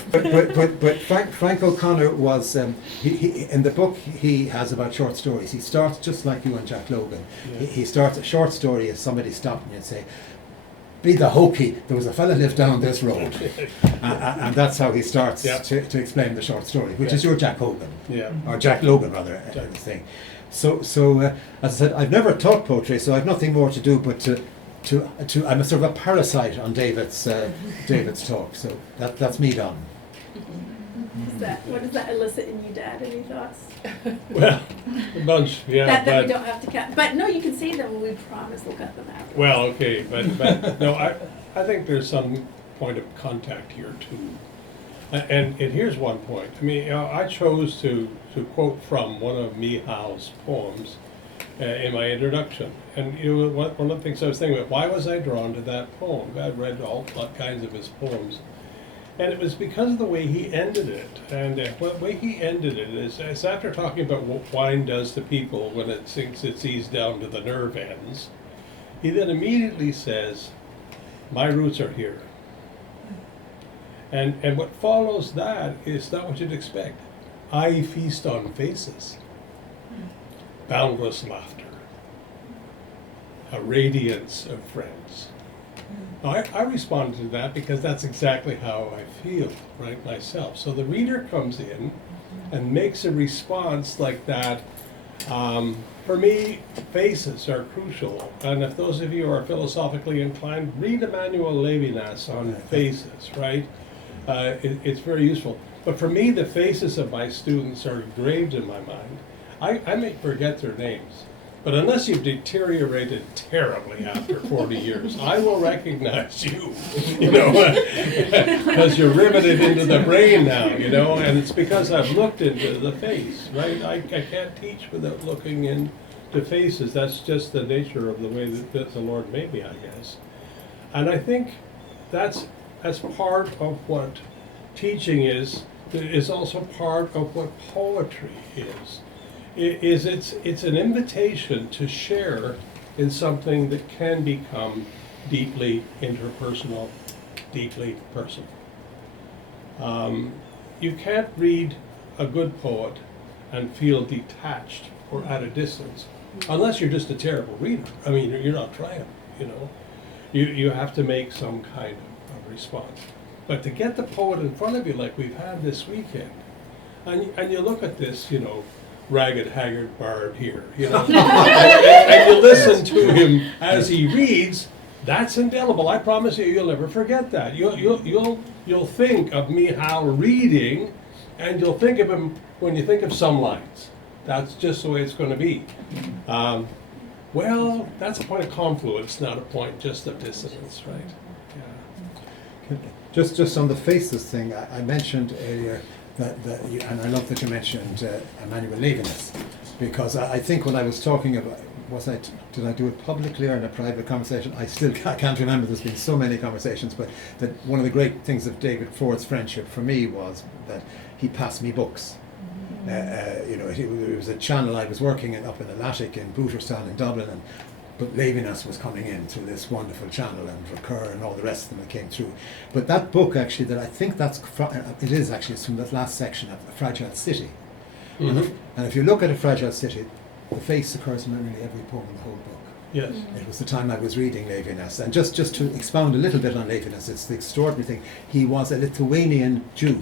But Frank O'Connor was he in the book he has about short stories. He starts just like you and Jack Logan. Yeah. He starts a short story as somebody stopped and you'd say, "Be the hokey, there was a fella lived down this road," and that's how he starts to explain the short story, which is your Jack Hogan, or Jack Logan rather, thing. So as I said, I've never taught poetry, so I've nothing more to do but to I'm a sort of a parasite on David's talk. So that's me done. What does that elicit in you, Dad? Any thoughts? Well, a bunch, yeah. That we don't have to cut. But no, you can say them when we promise we'll cut them out. Well, okay, but no, I think there's some point of contact here too. And here's one point. I mean, I chose to quote from one of Micheal's poems in my introduction. And one of the things I was thinking about, why was I drawn to that poem? I'd read all kinds of his poems. And it was because of the way he ended it. And the way he ended it is after talking about what wine does to people when it sinks its ease down to the nerve ends, he then immediately says, my roots are here. And what follows that is not what you'd expect. I feast on faces, boundless laughter, a radiance of friends. Now, I responded to that because that's exactly how I feel, right, myself. So the reader comes in and makes a response like that. For me, faces are crucial. And if those of you are philosophically inclined, read Emmanuel Levinas on faces, right? It's very useful. But for me, the faces of my students are engraved in my mind. I may forget their names, but unless you've deteriorated terribly after 40 years, I will recognize you, because you're riveted into the brain now, and it's because I've looked into the face, right? I can't teach without looking into faces. That's just the nature of the way that the Lord made me, I guess. And I think that's part of what teaching is also part of what poetry is. It's an invitation to share in something that can become deeply interpersonal, deeply personal. You can't read a good poet and feel detached or at a distance, unless you're just a terrible reader. I mean, you're not trying, You have to make some kind of response. But to get the poet in front of you like we've had this weekend, and you look at this, ragged, haggard bard here, and you listen to him as he reads, that's indelible. I promise you'll never forget that. You'll think of Micheal reading, and you'll think of him when you think of some lines. That's just the way it's going to be. Well, that's a point of confluence, not a point just of dissonance, right? Yeah. Just on the faces thing, I mentioned earlier and I love that you mentioned Emmanuel Levinas, because I think when I was talking about, did I do it publicly or in a private conversation? I can't remember. There's been so many conversations, but that one of the great things of David Ford's friendship for me was that he passed me books. It was a channel I was working in up in the Attic in Booterstown in Dublin, but Levinas was coming in through this wonderful channel, and Recur and all the rest of them that came through. But that book actually, that I think it's from that last section of A Fragile City. Mm-hmm. And if you look at A Fragile City, the face occurs in nearly every poem in the whole book. Yes. It was the time I was reading Levinas. And just to expound a little bit on Levinas, it's the extraordinary thing. He was a Lithuanian Jew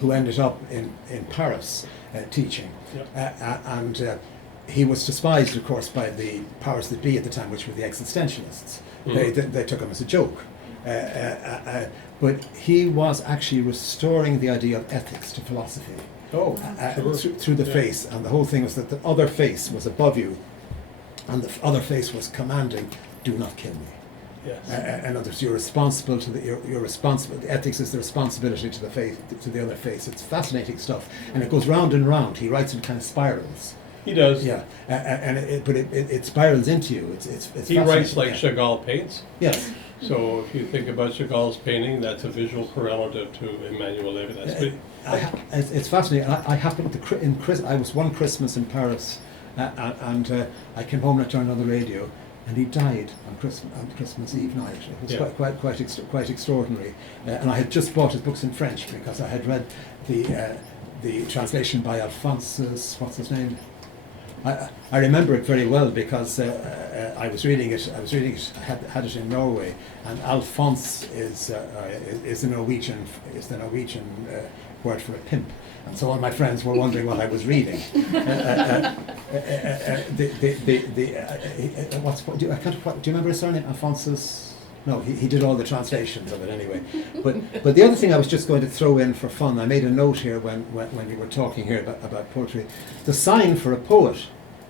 who ended up in Paris teaching. Yep. He was despised, of course, by the powers that be at the time, which were the existentialists. Mm-hmm. They took him as a joke. But he was actually restoring the idea of ethics to philosophy. Sure. Through the face. And the whole thing was that the other face was above you, and the other face was commanding, do not kill me. Yes. In other words, you're responsible to you're responsible. The ethics is the responsibility to the other face. It's fascinating stuff, and it goes round and round. He writes in kind of spirals. He does. Yeah, but it spirals into you. It's he writes like Chagall paints. Yes. So if you think about Chagall's painting, that's a visual correlative to Emmanuel Levinas. It's fascinating. I happened I was one Christmas in Paris, and I came home and I turned on the radio, and he died on Christmas Eve night. It was quite extraordinary. And I had just bought his books in French because I had read the translation by Alphonsus. What's his name? I remember it very well because I was reading it. I had it in Norway, and Alphonse is the Norwegian word for a pimp. And so all my friends were wondering what I was reading. Do you remember his surname? Alphonsus? No, he did all the translations of it anyway. But the other thing I was just going to throw in for fun, I made a note here when we were talking here about poetry. The sign for a poet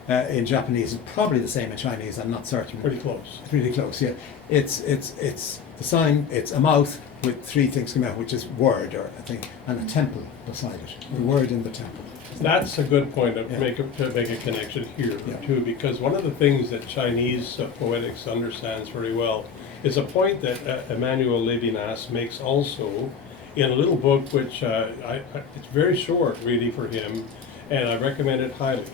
in Japanese is probably the same in Chinese. I'm not certain. Pretty close. Pretty close, yeah. It's the sign, it's a mouth with three things coming out, which is word, or I think, and a temple beside it. The word in the temple. That's a good point to Yeah. make a connection here Yeah. too, because one of the things that Chinese poetics understands very well is a point that Emmanuel Levinas makes also in a little book which it's very short really for him, and I recommend it highly.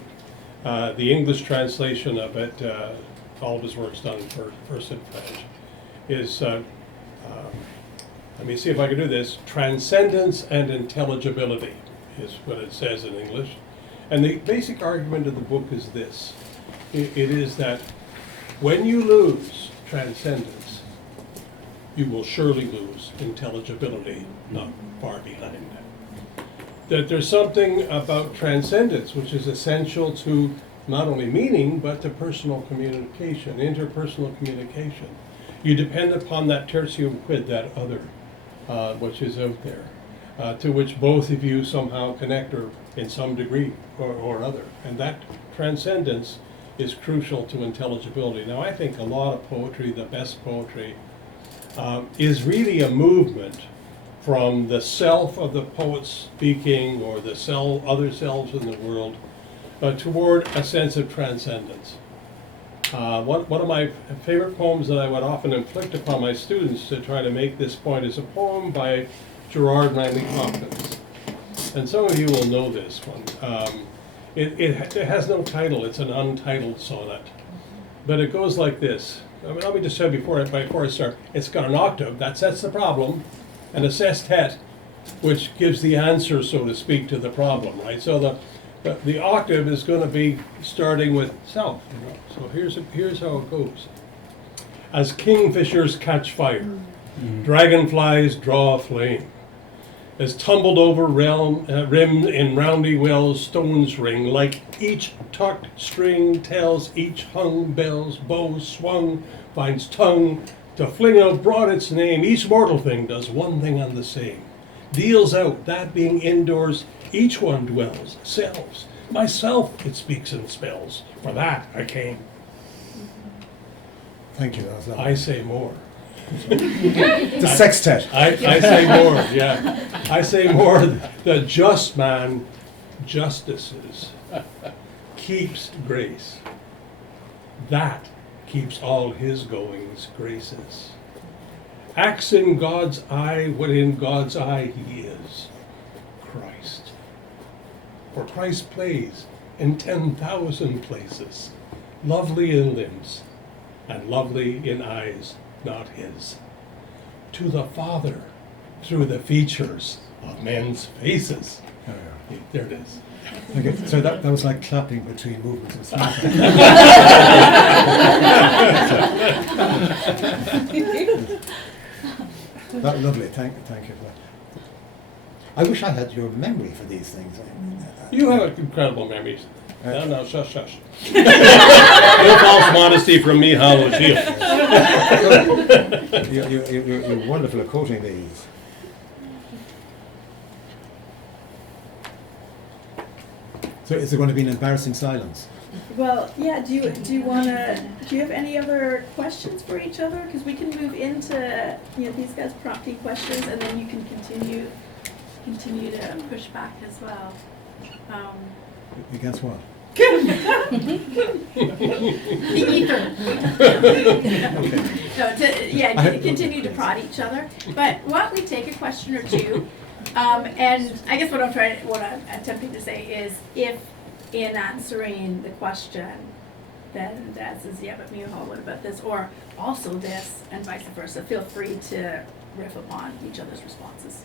The English translation of it, all of his works done first in French, is, let me see if I can do this, Transcendence and Intelligibility is what it says in English. And the basic argument of the book is this. It is that when you lose transcendence, you will surely lose intelligibility not far behind that. That there's something about transcendence which is essential to not only meaning, but to personal communication, interpersonal communication. You depend upon that tertium quid, that other, which is out there, to which both of you somehow connect, or in some degree or other. And that transcendence is crucial to intelligibility. Now, I think a lot of poetry, the best poetry, is really a movement from the self of the poet speaking, or the other selves in the world, toward a sense of transcendence. One of my favorite poems that I would often inflict upon my students to try to make this point is a poem by Gerard Manley Hopkins. And some of you will know this one. It has no title, it's an untitled sonnet. But it goes like this. Let me just say before I start, it's got an octave, that sets the problem, and a sestet, which gives the answer, so to speak, to the problem, right? So the octave is going to be starting with self. So here's how it goes. As kingfishers catch fire, dragonflies draw flame. As tumbled over rim in roundy wells stones ring, like each tucked string tells each hung bell's bow swung finds tongue to fling out broad its name. Each mortal thing does one thing and the same, deals out that being indoors each one dwells, selves. Myself it speaks and spells, for that I came. Thank you, that was lovely. I say more. The sextet. I say more, yeah. I say more. The just man justices, keeps grace. That keeps all his goings graces. Acts in God's eye what in God's eye he is, Christ. For Christ plays in 10,000 places, lovely in limbs and lovely in eyes not his, to the Father through the features of men's faces. There it is. Okay, so that was like clapping between movements of speech. That was lovely. Thank you for that. I wish I had your memory for these things. You have incredible memories. No, shush. No false modesty from me, Micheal. You're wonderful at quoting these. So is there going to be an embarrassing silence? Well, yeah, do you have any other questions for each other? Because we can move into, these guys prompting questions, and then you can continue to push back as well. Against what? The ether. No, continue to prod each other. But why don't we take a question or two? And I guess what I'm attempting to say is, if in answering the question, then Dad says, yeah, but Micheal, what about this? Or also this, and vice versa. Feel free to riff upon each other's responses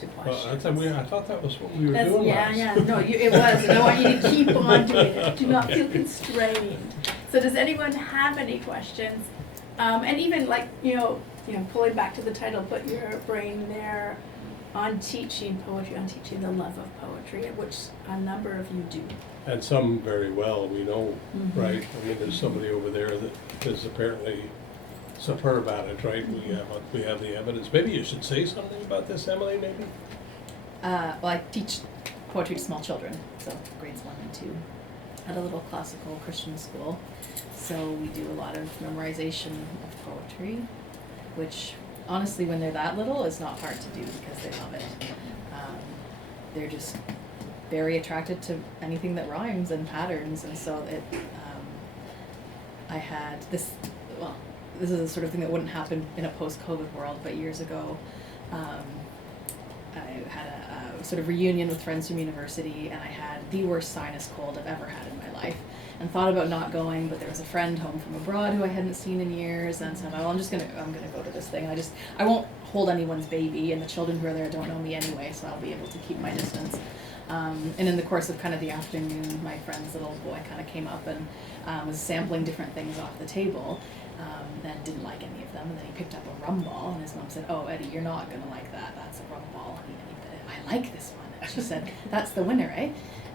to questions. Well, I thought that was what we were doing last. Yeah, no, it was. And I want you to keep on doing it. Do not feel constrained. So does anyone have any questions? And even pulling back to the title, put your brain there on teaching poetry, on teaching the love of poetry, which a number of you do. And some very well, we know, right? I mean, there's somebody over there that is apparently superb at it, right? We have the evidence. Maybe you should say something about this, Emily, maybe? Well, I teach poetry to small children, so grades 1 and 2, at a little classical Christian school. So we do a lot of memorization of poetry. which honestly, when they're that little, is not hard to do because they love it. They're just very attracted to anything that rhymes and patterns, and so I had this, well, this is the sort of thing that wouldn't happen in a post-COVID world, but years ago, I had a sort of reunion with friends from university, and I had the worst sinus cold I've ever had in my life, and thought about not going, but there was a friend home from abroad who I hadn't seen in years, and so well, I'm gonna go to this thing. I won't hold anyone's baby, and the children who are there don't know me anyway, so I'll be able to keep my distance. And in the course of kind of the afternoon, my friend's little boy kind of came up and was sampling different things off the table, and didn't like any of them. And then he picked up a rum ball, and his mom said, "Oh, Eddie, you're not gonna like that. That's a rum ball." And he I like this one. And she said, "That's the winner, eh?"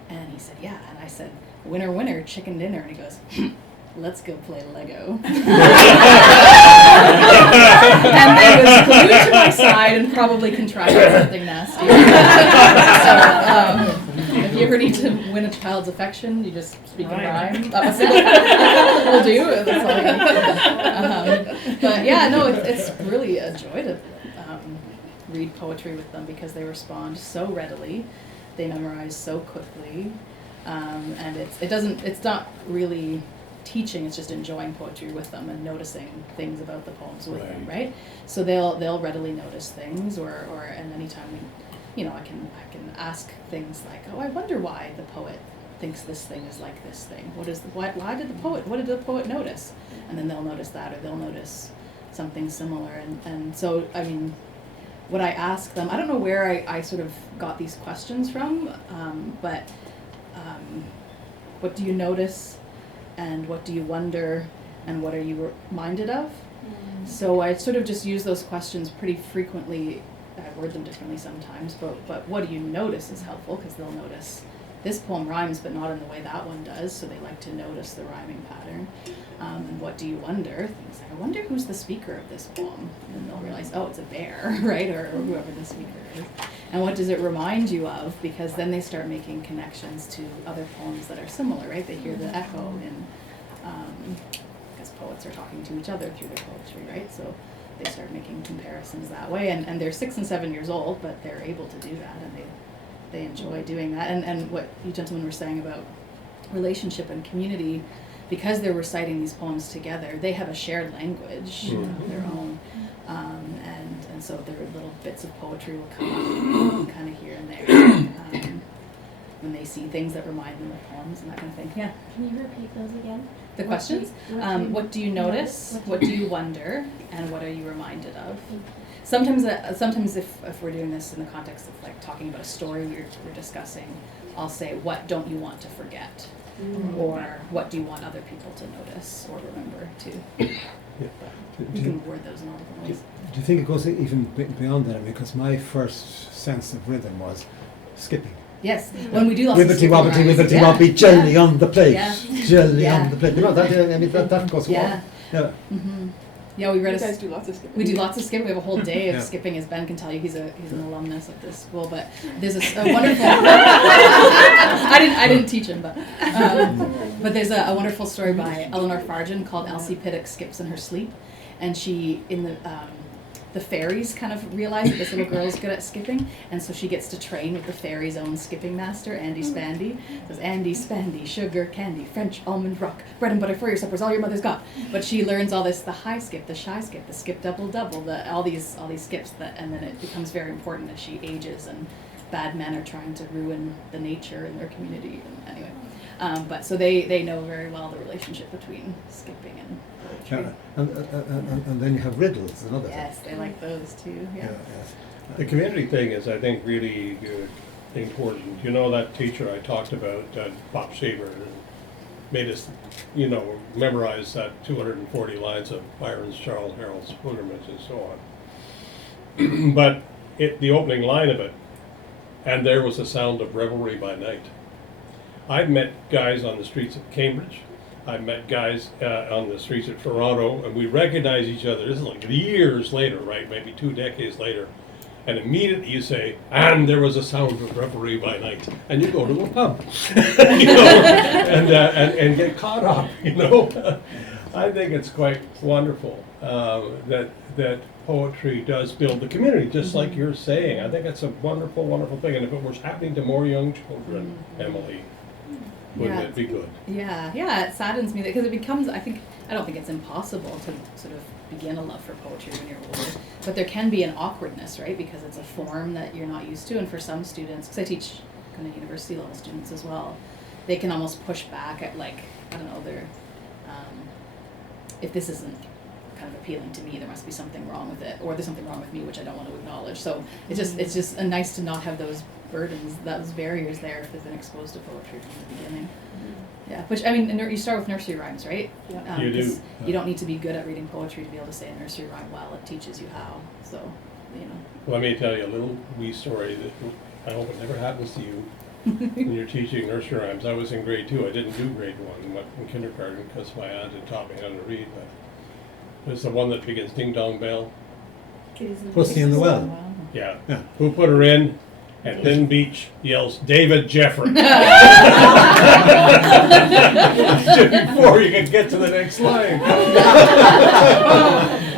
And he said, "Yeah." And I said, "Winner, winner, chicken dinner." And he goes, "Let's go play Lego." And they was glued to my side and probably contrived something nasty. So, if you ever need to win a child's affection, you just speak in rhyme. That was it. Will do. That's all I need. But yeah, no, it's really a joy to read poetry with them because they respond so readily, they memorize so quickly, and it's not really teaching, it's just enjoying poetry with them and noticing things about the poems with them, right? So they'll readily notice things, or and anytime I can ask things like, "Oh, I wonder why the poet thinks this thing is like this thing. What did the poet notice?" And then they'll notice that, or they'll notice something similar, and so I mean, what I ask them, I don't know where I sort of got these questions from, but what do you notice, and what do you wonder, and what are you reminded of? So I sort of just use those questions pretty frequently. I word them differently sometimes, but what do you notice is helpful, because they'll notice this poem rhymes, but not in the way that one does, so they like to notice the rhyming pattern. And what do you wonder? Things like, I wonder who's the speaker of this poem. And then they'll realize, oh, it's a bear, right? Or whoever the speaker is. And what does it remind you of? Because then they start making connections to other poems that are similar, right? They hear the echo in, because poets are talking to each other through their poetry, right? So they start making comparisons that way. And they're 6 and 7 years old, but they're able to do that, and they enjoy doing that. And what you gentlemen were saying about relationship and community, because they're reciting these poems together, they have a shared language of their own, and so their little bits of poetry will come up kind of here and there when they see things that remind them of poems and that kind of thing. Yeah. Can you repeat those again? The questions? What do you notice? What do you wonder? And what are you reminded of? Sometimes if we're doing this in the context of like talking about a story we're discussing, I'll say, what don't you want to forget? Or what do you want other people to notice or remember too? You can word those in all different ways. Do you think it goes even beyond that? I mean, because my first sense of rhythm was skipping. Yes, when we do lots of Wibbity skipping wobbity, rhymes. wibbity wobbity, jelly on the plate, Yeah. jelly on the plate. You know, that goes Yeah. on. Yeah. Mm-hmm. Yeah, we read You guys do lots of skipping. We do lots of skipping. We have a whole day of Yeah. skipping, as Ben can tell you. He's an alumnus of this school, but there's a wonderful. I didn't teach him, but there's a wonderful story by Eleanor Fargen called Elsie Piddock Skips in Her Sleep, and she in the fairies kind of realize that this little girl is good at skipping, and so she gets to train with the fairy's own skipping master, Andy Spandy. It says, Andy Spandy, sugar, candy, French, almond, rock, bread and butter for your suppers, all your mother's got. But she learns all this, the high skip, the shy skip, the skip double double, all these skips, and then it becomes very important as she ages, and bad men are trying to ruin the nature in their community. And anyway, but so they know very well the relationship between skipping and poetry. And then you have riddles, another Yes, they like those too. Yeah. Yes. The community thing is, I think, really important. You know, that teacher I talked about, Bob Shaver, made us, memorize that 240 lines of Byron's Charles Harold's Pilgrimage and so on. But the opening line of it, and there was a sound of revelry by night. I've met guys on the streets of Cambridge. I've met guys on the streets of Toronto, and we recognize each other. This is like years later, right? Maybe 2 decades later. And immediately you say, and there was a sound of revelry by night. And you go to a pub, and get caught up, I think it's quite wonderful that poetry does build the community, just like you're saying. I think it's a wonderful, wonderful thing. And if it was happening to more young children, Emily, wouldn't it be good? Yeah, it saddens me because it becomes, I don't think it's impossible to sort of begin a love for poetry when you're older, but there can be an awkwardness, right? Because it's a form that you're not used to, and for some students, because I teach kind of university level students as well, they can almost push back at like, I don't know, if this isn't kind of appealing to me, there must be something wrong with it, or there's something wrong with me which I don't want to acknowledge. So it's just nice to not have those burdens, those barriers there if they've been exposed to poetry from the beginning. Yeah, which I mean, you start with nursery rhymes, right? Yeah. You do. You don't need to be good at reading poetry to be able to say a nursery rhyme well. It teaches you how. So, Let me tell you a little wee story that I hope it never happens to you when you're teaching nursery rhymes. I was in grade 2. I didn't do grade 1. I went in kindergarten because my aunt had taught me how to read. But it was the one that begins ding dong bell. Pussy in the Well. Yeah. Yeah. Who put her in? And Lynn Beach yells, David Jeffrey. Before you can get to the next line.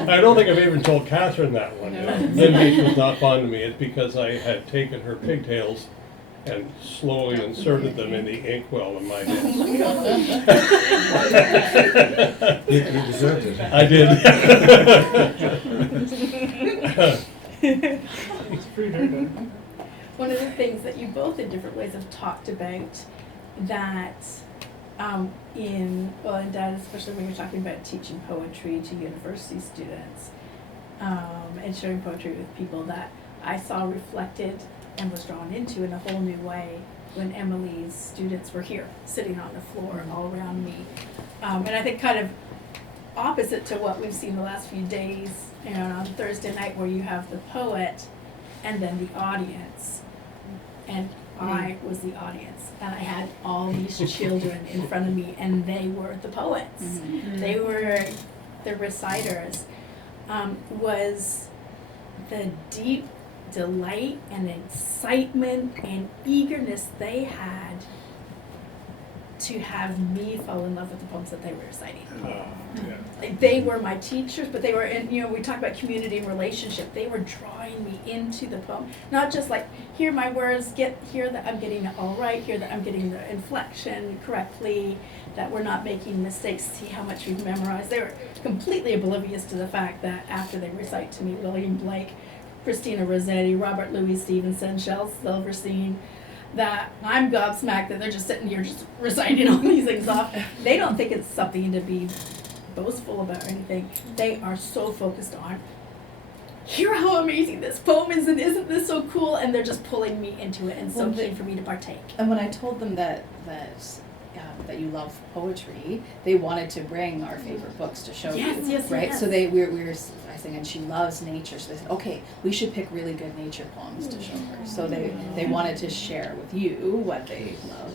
I don't think I've even told Catherine that one. Lynn Beach was not fond of me. It's because I had taken her pigtails and slowly inserted them in the inkwell in my head. You deserved it. I did. It's pretty hard. One of the things that you both in different ways have talked about that in Dad, especially when you're talking about teaching poetry to university students and sharing poetry with people, that I saw reflected and was drawn into in a whole new way when Emily's students were here, sitting on the floor all around me. And I think kind of opposite to what we've seen the last few days, on Thursday night, where you have the poet and then the audience. And I was the audience, and I had all these children in front of me, and they were the poets. Mm-hmm. They were the reciters. Was the deep delight and excitement and eagerness they had to have me fall in love with the poems that they were reciting. Like, they were my teachers, but they were, and we talk about community and relationship. They were drawing me into the poem, not just like, hear my words, hear that I'm getting it all right, hear that I'm getting the inflection correctly, that we're not making mistakes, see how much we've memorized. They were completely oblivious to the fact that after they recite to me William Blake, Christina Rossetti, Robert Louis Stevenson, Shel Silverstein, that I'm gobsmacked that they're just sitting here just reciting all these things off. They don't think it's something to be boastful about or anything. They are so focused on, hear how amazing this poem is, and isn't this so cool? And they're just pulling me into it and so keen for me to partake. And when I told them that you love poetry, they wanted to bring our favorite books to show you, right? Yes. So we were saying, and she loves nature, so they said, okay, we should pick really good nature poems to show her. So they wanted to share with you what they love.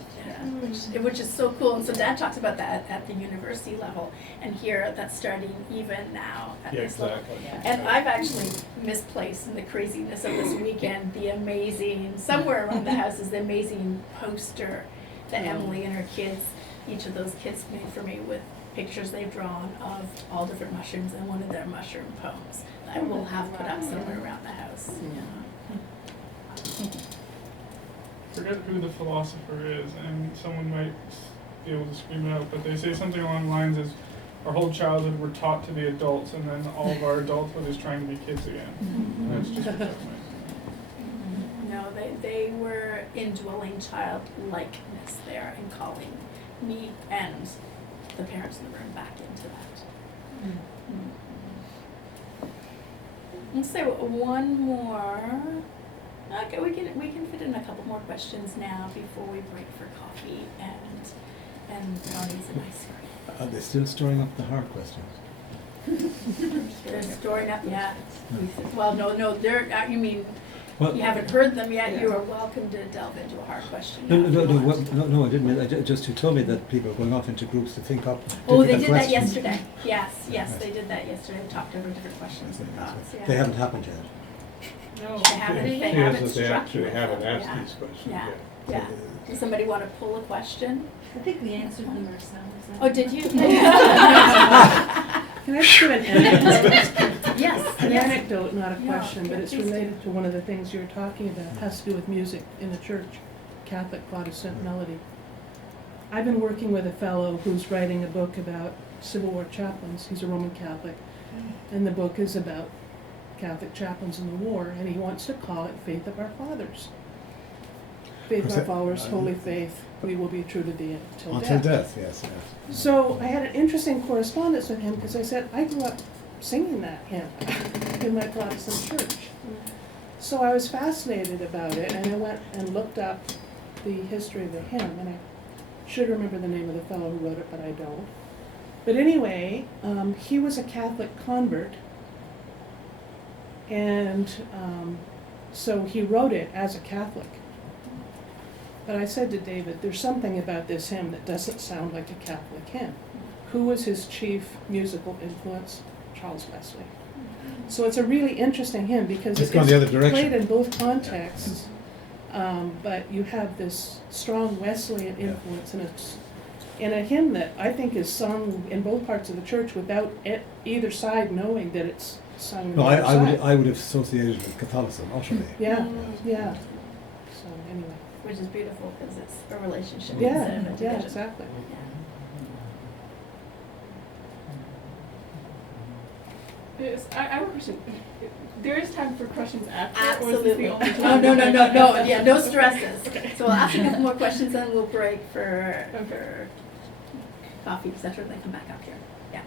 Which is so cool. And so Dad talks about that at the university level, and here that's starting even now at this level. And I've actually misplaced in the craziness of this weekend the amazing, somewhere around the house is the amazing poster that Emily and her kids, each of those kids made for me, with pictures they've drawn of all different mushrooms and one of their mushroom poems that I will have put up somewhere around the house. Forget who the philosopher is, and someone might be able to scream it out, but they say something along the lines as, our whole childhood we're taught to be adults, and then all of our adulthood is trying to be kids again. And that's just what that means. No, they were indwelling childlikeness there and calling me and the parents in the room back into that. Let's say one more. Okay, we can fit in a couple more questions now before we break for coffee and brownies and ice cream. Are they still storing up the hard questions? They're storing up, yeah. Well, no, they're. You mean Well, you haven't heard them yet? You are welcome to delve into a hard question. No, I didn't mean. Just you told me that people are going off into groups to think up. Oh, they difficult did that questions. yesterday. Yes, Right. they did that yesterday. We talked over different questions and thoughts. Yeah. They haven't happened yet. They haven't They struck actually with haven't them, asked yeah. these questions Yeah. yet. Yeah. Does somebody want to pull a question? I think we answered them ourselves. Oh, did you? Can I just give an anecdote? Yes. An yes. anecdote, not a No, question, but yeah, it's please do. related to one of the things you were talking about. It has to do with music in the church, Catholic Protestant melody. I've been working with a fellow who's writing a book about Civil War chaplains. He's a Roman Catholic, and the book is about Catholic chaplains in the war, and he wants to call it Faith of Our Fathers. Faith of our fathers, holy faith, we will be true to the end till Until death. death, yes, yes. So I had an interesting correspondence with him because I said, I grew up singing that hymn in my Protestant church. So I was fascinated about it, and I went and looked up the history of the hymn, and I should remember the name of the fellow who wrote it, but I don't. But anyway, he was a Catholic convert, and so he wrote it as a Catholic. But I said to David, there's something about this hymn that doesn't sound like a Catholic hymn. Who was his chief musical influence? Charles Wesley. So it's a really interesting hymn because It's it's gone the other direction. played in both contexts, but you have this strong Wesleyan influence, and it's in a hymn that I think is sung in both parts of the church without either side knowing that it's sung in No, the other side. I would have associated it with Catholicism, utterly. Yeah, yeah. So anyway. Which is beautiful because it's a relationship Yeah, instead of a yeah, division. exactly. Yes, I have a question. There is time for questions after, or is this Absolutely. the only No, time? no, yeah, no stresses. So we'll ask a couple more questions and we'll break for coffee, et cetera, and then come back up here. Yeah.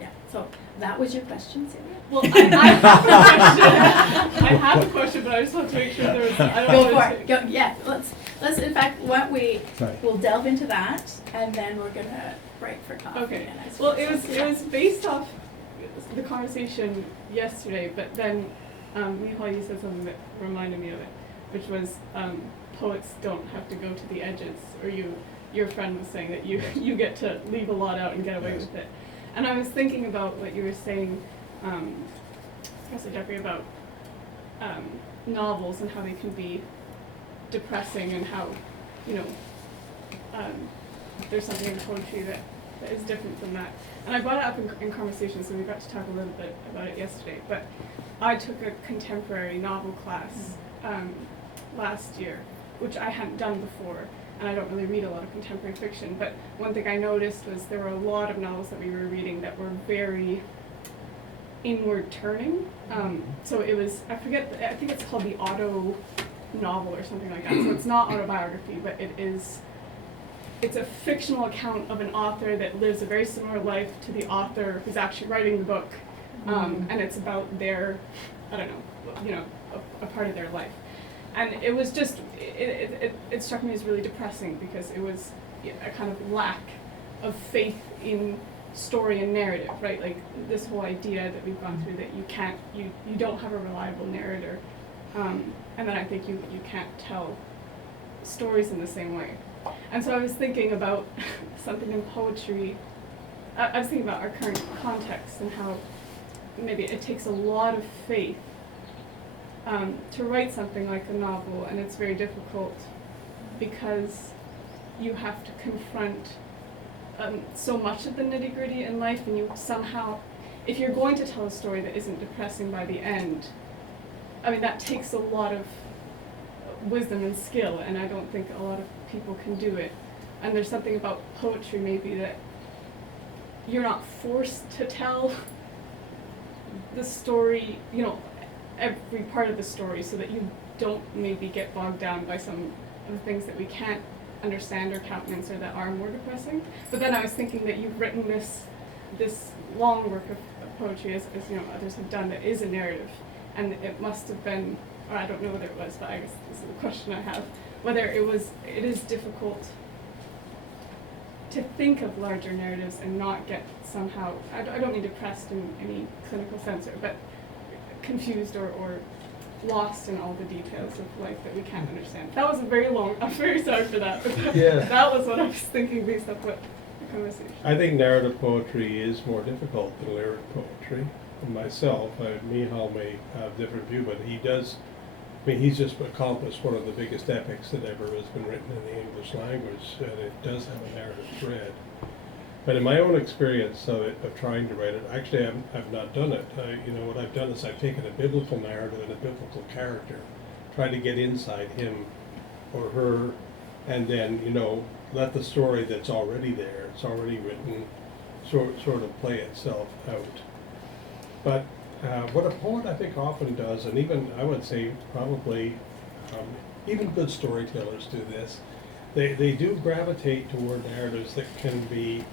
Yeah, so that was your question, Celia? Well, I have a question. I have a question, but I just want to make sure there was. I don't Go know for it. Go, yeah, let's, in fact, why don't we, Sorry. we'll delve into that and then we're gonna break for coffee. Okay. and ice Well, cream. it was based off the conversation yesterday, but then Micheal, you said something that reminded me of it, which was poets don't have to go to the edges, or your friend was saying that you get to leave a lot out and get away Yes. with it. And I was thinking about what you were saying, Professor Jeffrey, about novels and how they can be depressing, and how, you know, there's something in poetry that is different from that. And I brought it up in conversation, so we got to talk a little bit about it yesterday. But I took a contemporary novel class last year, which I hadn't done before, and I don't really read a lot of contemporary fiction. But one thing I noticed was there were a lot of novels that we were reading that were very inward turning. So it was, I think it's called the auto novel or something like that. So it's not autobiography, but it's a fictional account of an author that lives a very similar life to the author who's actually writing the book. And it's about their, I don't know, you know, a part of their life. And it was just, it struck me as really depressing because it was a kind of lack of faith in story and narrative, right? Like this whole idea that we've gone through that you don't have a reliable narrator. And then I think you can't tell stories in the same way. And so I was thinking about something in poetry. I was thinking about our current context and how maybe it takes a lot of faith to write something like a novel, and it's very difficult because you have to confront so much of the nitty-gritty in life, and you somehow, if you're going to tell a story that isn't depressing by the end, I mean, that takes a lot of wisdom and skill, and I don't think a lot of people can do it. And there's something about poetry maybe that you're not forced to tell the story, you know, every part of the story, so that you don't maybe get bogged down by some of the things that we can't understand or countenance or that are more depressing. But then I was thinking that you've written this long work of poetry, as you know, others have done, that is a narrative, and it must have been, or I don't know whether it was, but I guess this is the question I have, whether it is difficult to think of larger narratives and not get somehow, I don't mean depressed in any clinical sense, but confused or lost in all the details of life that we can't understand. That was a very long, I'm very sorry for that, but Yeah. that was what I was thinking based off what the conversation. I think narrative poetry is more difficult than lyric poetry. And myself, Micheal may have a different view, but he does I mean, he's just accomplished one of the biggest epics that ever has been written in the English language, and it does have a narrative thread. But in my own experience of trying to write it, actually I've not done it. What I've done is I've taken a biblical narrative and a biblical character, tried to get inside him or her, and then, let the story that's already there, it's already written, sort of play itself out. But what a poet, I think, often does, and even I would say probably even good storytellers do this, they do gravitate toward narratives that can be,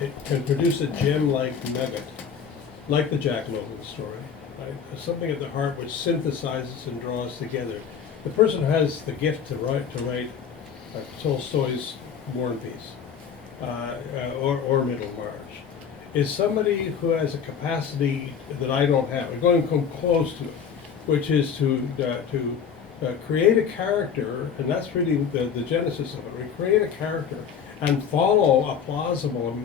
it can produce a gem-like nugget, like the Jack London story, right? Something at the heart which synthesizes and draws together. The person who has the gift to write Tolstoy's War and Peace, or Middlemarch, is somebody who has a capacity that I don't have. I'm going to come close to it, which is to create a character, and that's really the genesis of it. We create a character and follow a plausible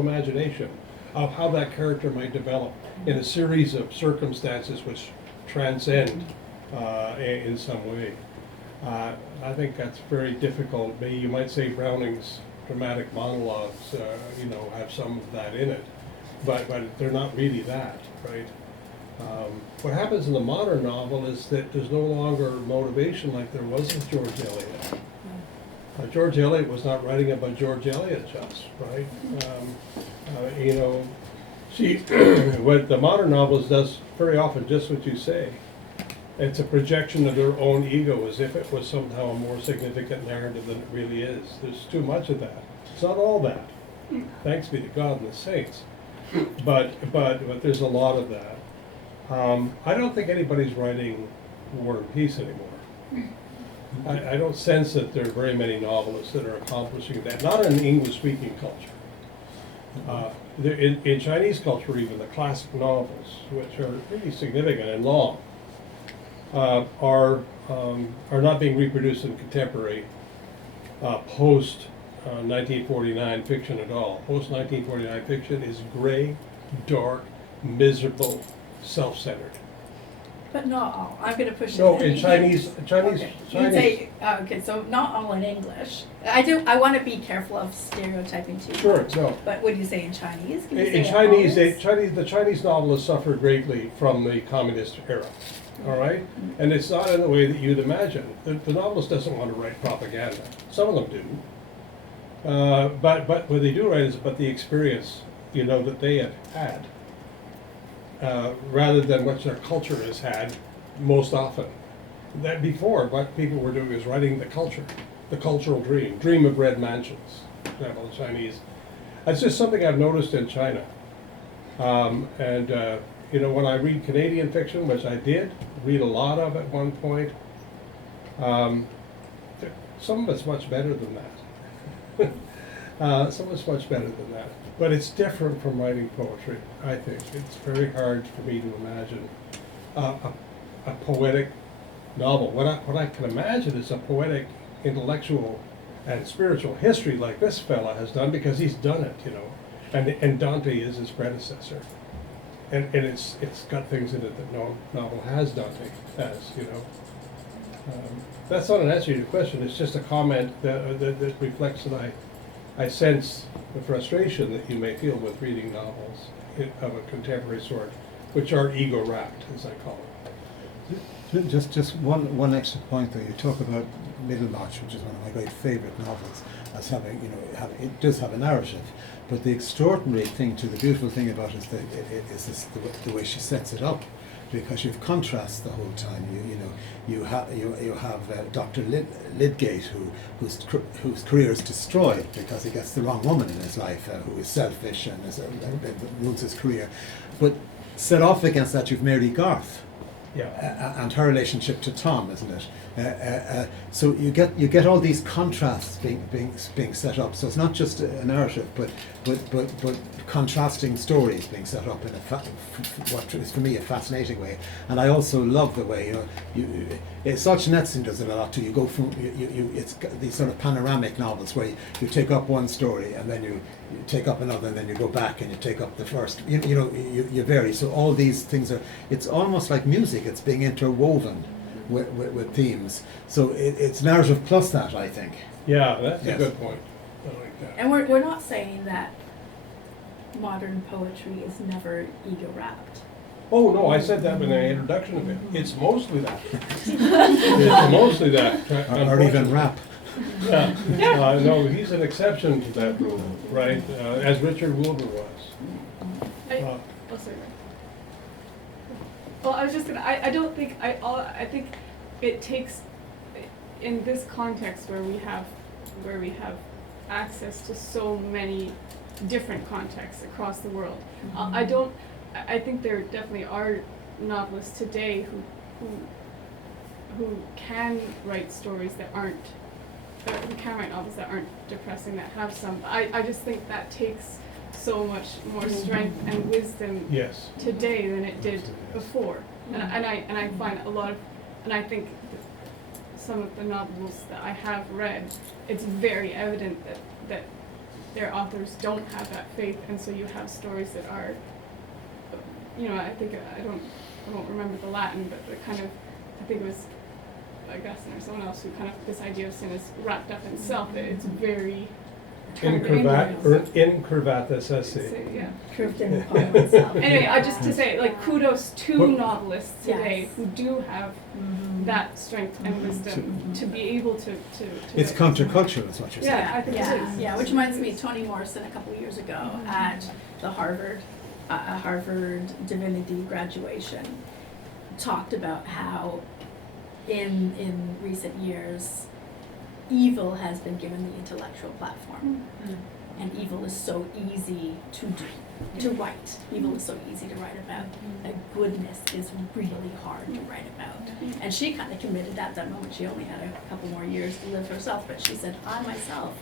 imagination of how that character might develop in a series of circumstances which transcend in some way. I think that's very difficult. Maybe you might say Browning's dramatic monologues, have some of that in it, but they're not really that, right? What happens in the modern novel is that there's no longer motivation like there was with George Eliot. George Eliot was not writing about George Eliot just, right? What the modern novelist does very often, just what you say. It's a projection of their own ego as if it was somehow a more significant narrative than it really is. There's too much of that. It's not all that. Thanks be to God and the saints. But there's a lot of that. I don't think anybody's writing War and Peace anymore. I don't sense that there are very many novelists that are accomplishing that. Not in English-speaking culture. In Chinese culture, even the classic novels, which are really significant and long, are not being reproduced in contemporary post 1949 fiction at all. Post 1949 fiction is gray, dark, miserable, self-centered. But not all. I'm going to push it. No, in Chinese. Okay. You say, okay, so not all in English. I want to be careful of stereotyping too Sure, much. no. But would you say in Chinese? Can you say In Chinese, the Chinese novelists suffered greatly from the communist era. All right, and it's not in the way that you'd imagine. The novelist doesn't want to write propaganda. Some of them do, but what they do write is about the experience, that they have had, rather than what their culture has had most often. That before, what people were doing is writing the culture, the cultural dream of red mansions. For example, the Chinese. That's just something I've noticed in China, when I read Canadian fiction, which I did read a lot of at one point, some of it's much better than that. Some of it's much better than that. But it's different from writing poetry, I think. It's very hard for me to imagine a poetic novel. What I can imagine is a poetic, intellectual, and spiritual history like this fella has done, because he's done it, and Dante is his predecessor. And it's got things in it that no novel has Dante has, That's not an answer to your question. It's just a comment that reflects that I sense the frustration that you may feel with reading novels of a contemporary sort, which are ego-wrapped, as I call it. Just one extra point though. You talk about Middlemarch, which is one of my great favourite novels, as having, it does have a narrative. But the extraordinary thing, the beautiful thing about it is the way she sets it up, because you've contrasts the whole time. You have Dr. Lydgate, whose career is destroyed because he gets the wrong woman in his life, who is selfish and ruins his career. But set off against that, you've Mary Garth. Yeah. And her relationship to Tom, isn't it? So you get all these contrasts being set up. So it's not just a narrative, but contrasting stories being set up in what is for me a fascinating way. And I also love the way Solzhenitsyn does it a lot too. You go from it's these sort of panoramic novels where you take up one story and then you take up another, and then you go back and you take up the first. You vary. So all these things it's almost like music thematic, it's being interwoven with themes. So it's narrative plus that, I think. Yeah, that's Yes. a good point. I like that. And we're not saying that modern poetry is never ego-wrapped. Oh, no, I said that in the introduction of it. It's mostly that. It's mostly that. Or even rap. Yeah, no, he's an exception to that rule, right? As Richard Wilbur was. Oh, sorry. Well, I was just gonna. I don't think I think it takes, in this context where we have access to so many different contexts across the world. I think there definitely are novelists today who can write stories that aren't. Who can write novels that aren't depressing, that have some. I just think that takes so much more strength and wisdom Yes. today than it did before. And I find a lot of, and I think some of the novels that I have read, it's very evident that their authors don't have that faith, and so you have stories that are, I think I won't remember the Latin, but the kind of, I think it was Augustine or someone else who kind of, this idea of sin is wrapped up in self. It's very Incurvatus esse. yeah. Curved in upon itself. Anyway, I just to say, like, kudos to But- novelists today Yes. who do have that strength and wisdom to be able to It's write. countercultural, is what you're saying. Yeah, I think it is. Yeah, which reminds me of Toni Morrison a couple of years ago at the Harvard Divinity graduation, talked about how in recent years, evil has been given the intellectual platform. And evil is so easy to write. Evil is so easy to write about. That goodness is really hard to write about. And she kind of committed at that moment. She only had a couple more years to live herself, but she said, I myself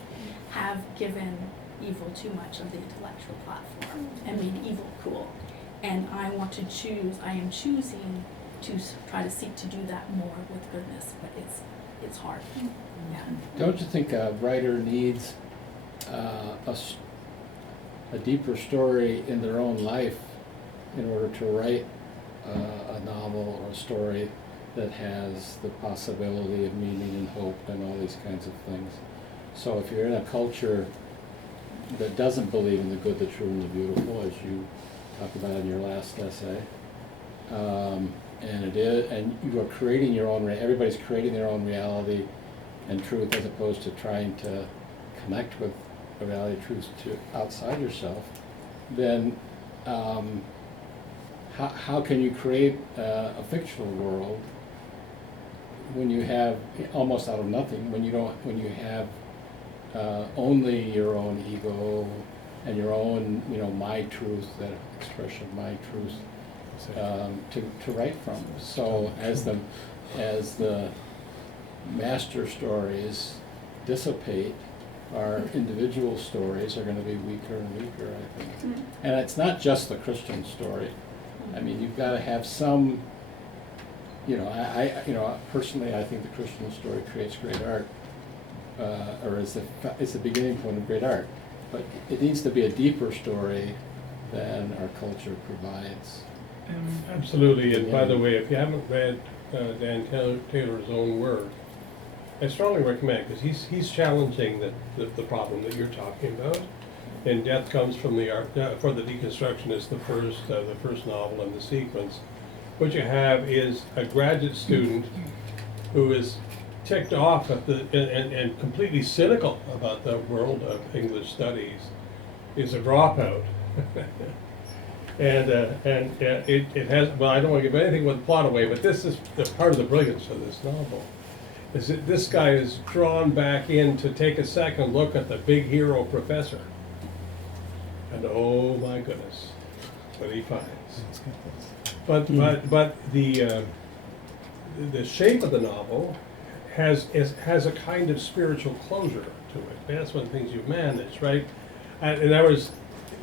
have given evil too much of the intellectual platform and made evil cool. And I am choosing to try to seek to do that more with goodness, but it's hard. Yeah. Don't you think a writer needs a deeper story in their own life in order to write a novel or a story that has the possibility of meaning and hope and all these kinds of things? So if you're in a culture that doesn't believe in the good, the true, and the beautiful, as you talked about in your last essay, and you are creating your own, everybody's creating their own reality and truth as opposed to trying to connect with a reality truth to outside yourself, then how can you create a fictional world when you have almost out of nothing, when you have only your own ego and your own, my truth, that expression, my truth, to write from. So as the master stories dissipate, our individual stories are going to be weaker and weaker, I think. And it's not just the Christian story. I mean, you've got to have some. Personally, I think the Christian story creates great art, or is the beginning point of great art. But it needs to be a deeper story than our culture provides. Absolutely, and by the way, if you haven't read Dan Taylor's own work, I strongly recommend, because he's challenging the problem that you're talking about. And Death Comes from the Art, for the Deconstructionist, the first novel in the sequence. What you have is a graduate student who is ticked off at and completely cynical about the world of English studies, is a dropout. And it has, well, I don't want to give anything with the plot away, but this is the part of the brilliance of this novel, is that this guy is drawn back in to take a second look at the big hero professor. And oh my goodness, what he finds. But the shape of the novel has a kind of spiritual closure to it. That's one of the things you've managed, right? And that was,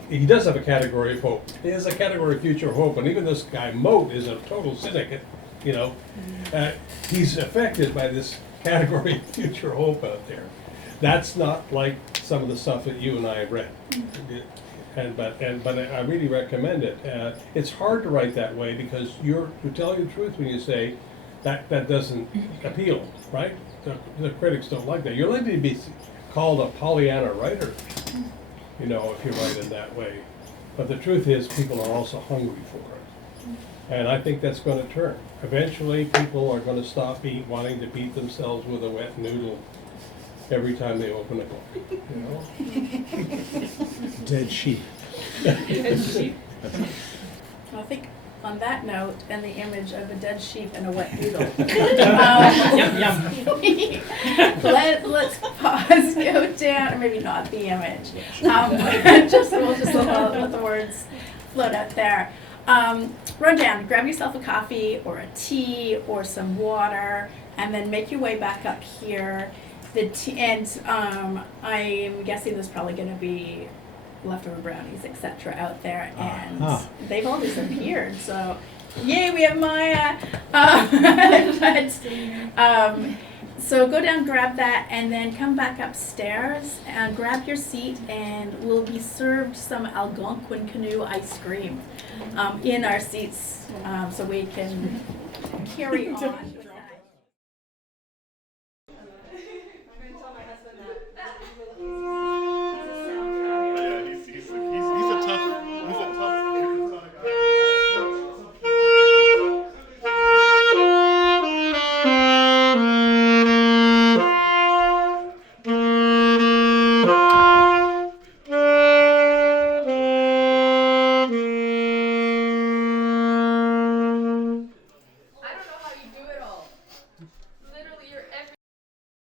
he does have a category of hope. He has a category of future hope, and even this guy Moat is a total cynic. He's affected by this category of future hope out there. That's not like some of the stuff that you and I have read. but I really recommend it. It's hard to write that way because you tell you the truth when you say that doesn't appeal, right? The critics don't like that. You're likely to be called a Pollyanna writer, you know, if you write in that way. But the truth is, people are also hungry for it. And I think that's going to turn. Eventually, people are going to stop wanting to beat themselves with a wet noodle every time they open a book, you know? Dead sheep. I think on that note, and the image of a dead sheep and a wet noodle, let's pause, go down, or maybe not the image. We'll just let the words float out there. Run down, grab yourself a coffee or a tea or some water, and then make your way back up here. I'm guessing there's probably going to be leftover brownies, etc. out there, and they've all disappeared. So, yay, we have Maya. So go down, grab that, and then come back upstairs and grab your seat, and we'll be served some Algonquin canoe ice cream in our seats, so we can carry on.